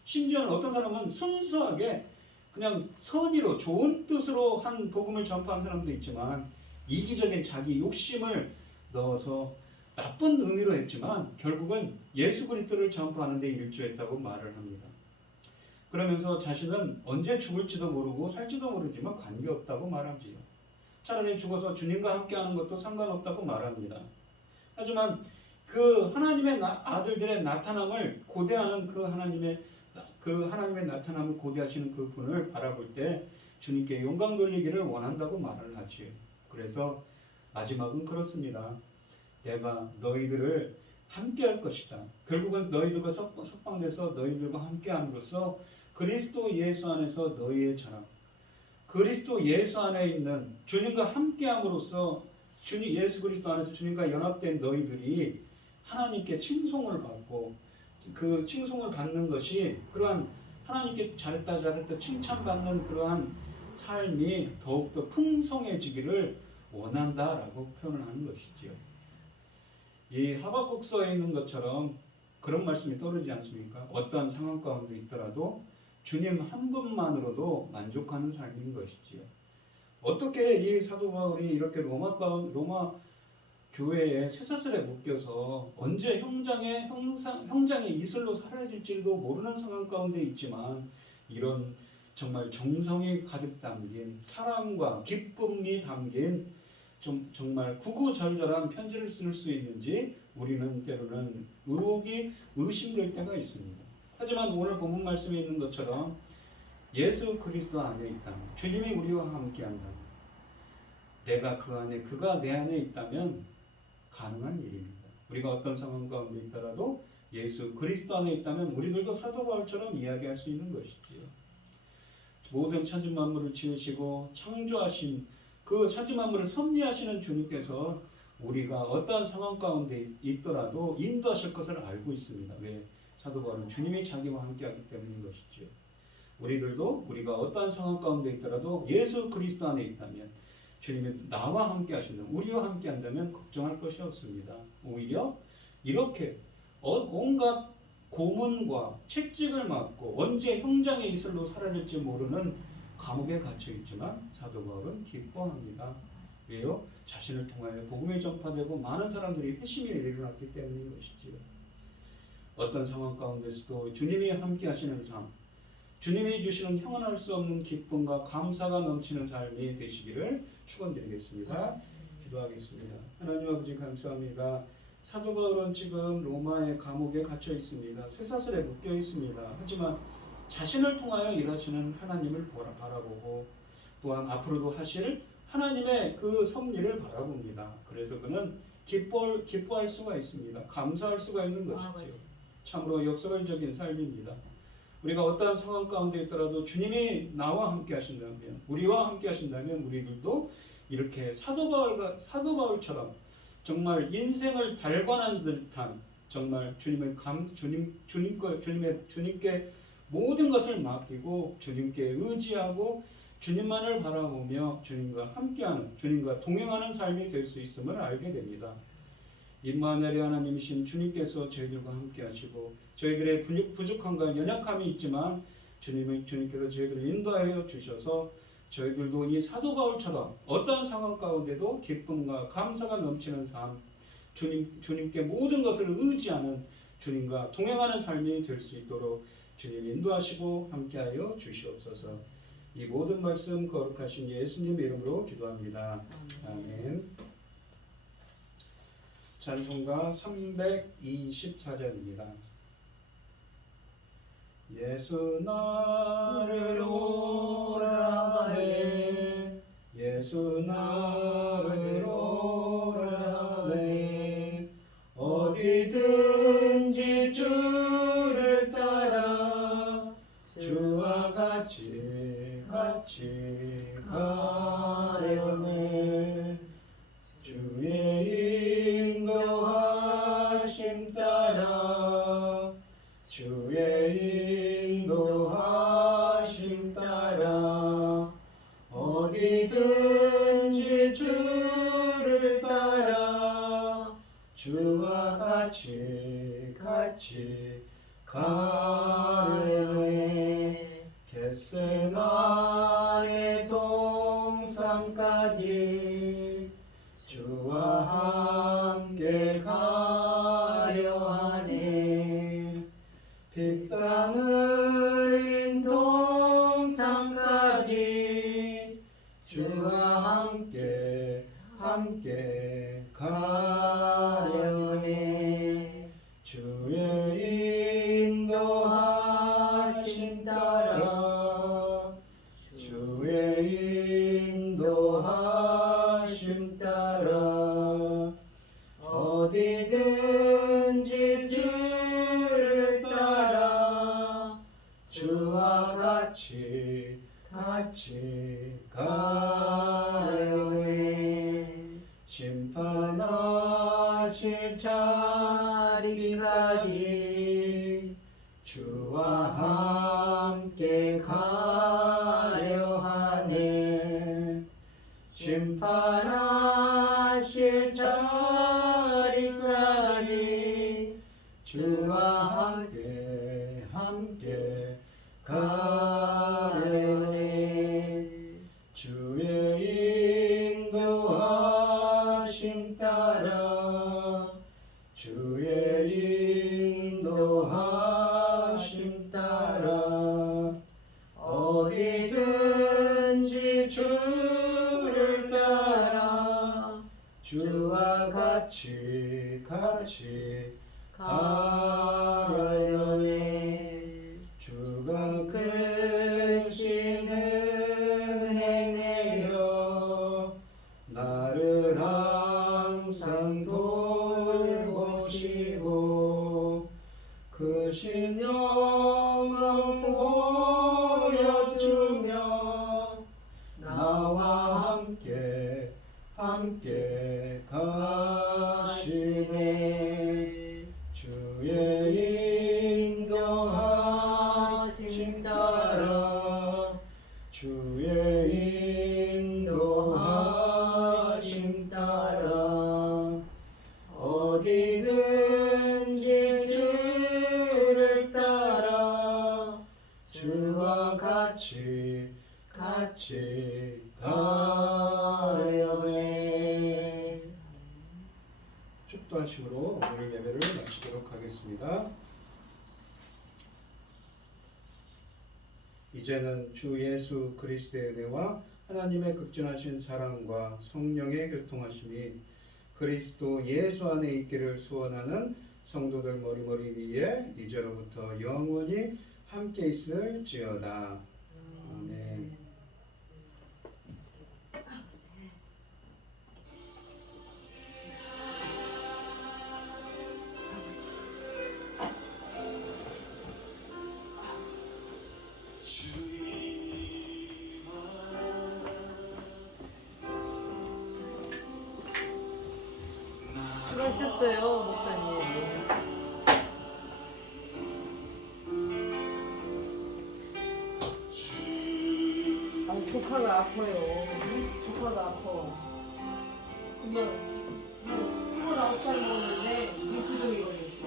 심지어는 어떤 사람은 순수하게 그냥 선의로 좋은 뜻으로 한 복음을 전파한 사람도 있지만 이기적인 자기 욕심을 넣어서 나쁜 의미로 했지만 결국은 예수 그리스도를 전파하는 데 일조했다고 말을 합니다. 그러면서 자신은 언제 죽을지도 모르고 살지도 모르지만 관계없다고 말하지요. 차라리 죽어서 주님과 함께하는 것도 상관없다고 말합니다. 하지만 그 하나님의 아들들의 나타남을 고대하는 그 하나님의 나타남을 고대하시는 그 분을 바라볼 때 주님께 영광 돌리기를 원한다고 말을 하지요. 그래서 마지막은 그렇습니다. 내가 너희들을 함께할 것이다. 결국은 너희들과 석방돼서 너희들과 함께함으로써 그리스도 예수 안에서 너희의 자랑, 그리스도 예수 안에 있는 주님과 함께함으로써 주님 예수 그리스도 안에서 주님과 연합된 너희들이 하나님께 칭송을 받고 그 칭송을 받는 것이 그러한 하나님께 잘했다 칭찬받는 그러한 삶이 더욱더 풍성해지기를 원한다라고 표현을 하는 것이지요. 이 하박국서에 있는 것처럼 그런 말씀이 떠오르지 않습니까? 어떠한 상황 가운데 있더라도 주님 한 분만으로도 만족하는 삶인 것이지요. 어떻게 이 사도 바울이 이렇게 로마 교회의 쇠사슬에 묶여서 언제 형장의 이슬로 사라질지도 모르는 상황 가운데 있지만 이런 정말 정성이 가득 담긴 사랑과 기쁨이 담긴 정말 구구절절한 편지를 쓸 수 있는지 우리는 때로는 의심될 때가 있습니다. 하지만 오늘 본문 말씀에 있는 것처럼 예수 그리스도 안에 있다면, 주님이 우리와 함께한다면, 내가 그 안에, 그가 내 안에 있다면 가능한 일입니다. 우리가 어떤 상황 가운데 있더라도 예수 그리스도 안에 있다면 우리들도 사도 바울처럼 이야기할 수 있는 것이지요. 모든 천지 만물을 지으시고 창조하신 그 천지 만물을 섭리하시는 주님께서 우리가 어떠한 상황 가운데 있더라도 인도하실 것을 알고 있습니다. 왜? 사도 바울은 주님이 자기와 함께하기 때문인 것이지요. 우리들도 우리가 어떠한 상황 가운데 있더라도 예수 그리스도 안에 있다면, 주님이 나와 함께 하신다면, 우리와 함께 한다면 걱정할 것이 없습니다. 오히려 이렇게 온갖 고문과 채찍을 맞고 언제 형장의 이슬로 사라질지 모르는 감옥에 갇혀 있지만 사도 바울은 기뻐합니다. 왜요? 자신을 통하여 복음이 전파되고 많은 사람들이 회심이 일어났기 때문인 것이지요. 어떤 상황 가운데서도 주님이 함께 하시는 삶, 주님이 주시는 형언할 수 없는 기쁨과 감사가 넘치는 삶이 되시기를 축원드리겠습니다. 기도하겠습니다. 하나님 아버지 감사합니다. 사도 바울은 지금 로마의 감옥에 갇혀 있습니다. 쇠사슬에 묶여 있습니다. 하지만 자신을 통하여 일하시는 하나님을 바라보고 또한 앞으로도 하실 하나님의 그 섭리를 바라봅니다. 그래서 그는 기뻐할 수가 있습니다. 감사할 수가 있는 것이죠. 참으로 역설적인 삶입니다. 우리가 어떠한 상황 가운데 있더라도 주님이 나와 함께 하신다면, 우리와 함께 하신다면 우리들도 이렇게 사도 바울처럼 정말 인생을 달관한 듯한 정말 주님께 모든 것을 맡기고 주님께 의지하고 주님만을 바라보며 주님과 함께하는, 주님과 동행하는 삶이 될 수 있음을 알게 됩니다. 임마누엘 하나님이신 주님께서 저희들과 함께하시고 저희들의 부족함과 연약함이 있지만 주님께서 저희들을 인도하여 주셔서 저희들도 이 사도 바울처럼 어떤 상황 가운데도 기쁨과 감사가 넘치는 삶, 주님께 모든 것을 의지하는, 주님과 동행하는 삶이 될 수 있도록 주님 인도하시고 함께하여 주시옵소서. 이 모든 말씀 거룩하신 예수님의 이름으로 기도합니다. 아멘. 찬송가 324장입니다. 예수 나를 오라네, 예수 나를 오라네, 어디든지 주를 따라 주와 같이 가려네. 주의 인도하심 따라, 주의 인도하심 따라, 어디든지 주를 따라 주와 같이 가려네. 겟세마네 동산까지 주와 함께 가려 하네. 피땀 흘린 동산까지 주와 함께 가려네. 주의 인도하심 따라, 주의 인도하심 따라, 어디든지 돌아가실 자리까지 주와 함께 가려 하네. 심판하실 자리까지 주와 함께 가려네. 주의 인도하심 따라 주의 인도하심 따라 어디든지 주를 따라 주와 같이 가려네. 주가 크신 은혜 내려 나를 항상 돌보시고 크신 영광 보여주며 나와 함께 가시네. 주의 인도하심 따라 주의 인도하심 따라 어디든지 주를 따라 주와 같이 가려네. 축도하심으로 오늘 예배를 마치도록 하겠습니다. 이제는 주 예수 그리스도의 은혜와 하나님의 극진하신 사랑과 성령의 교통하심이 그리스도 예수 안에 있기를 소원하는 성도들 머리머리 위에 이제로부터 영원히 함께 있을지어다. 아멘. 수고하셨어요, 목사님. 아, 조카가 아파요. 조카가 아파. 그냥 29살 먹었는데 리프종이 걸렸어.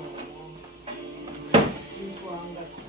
리프 안 갔지.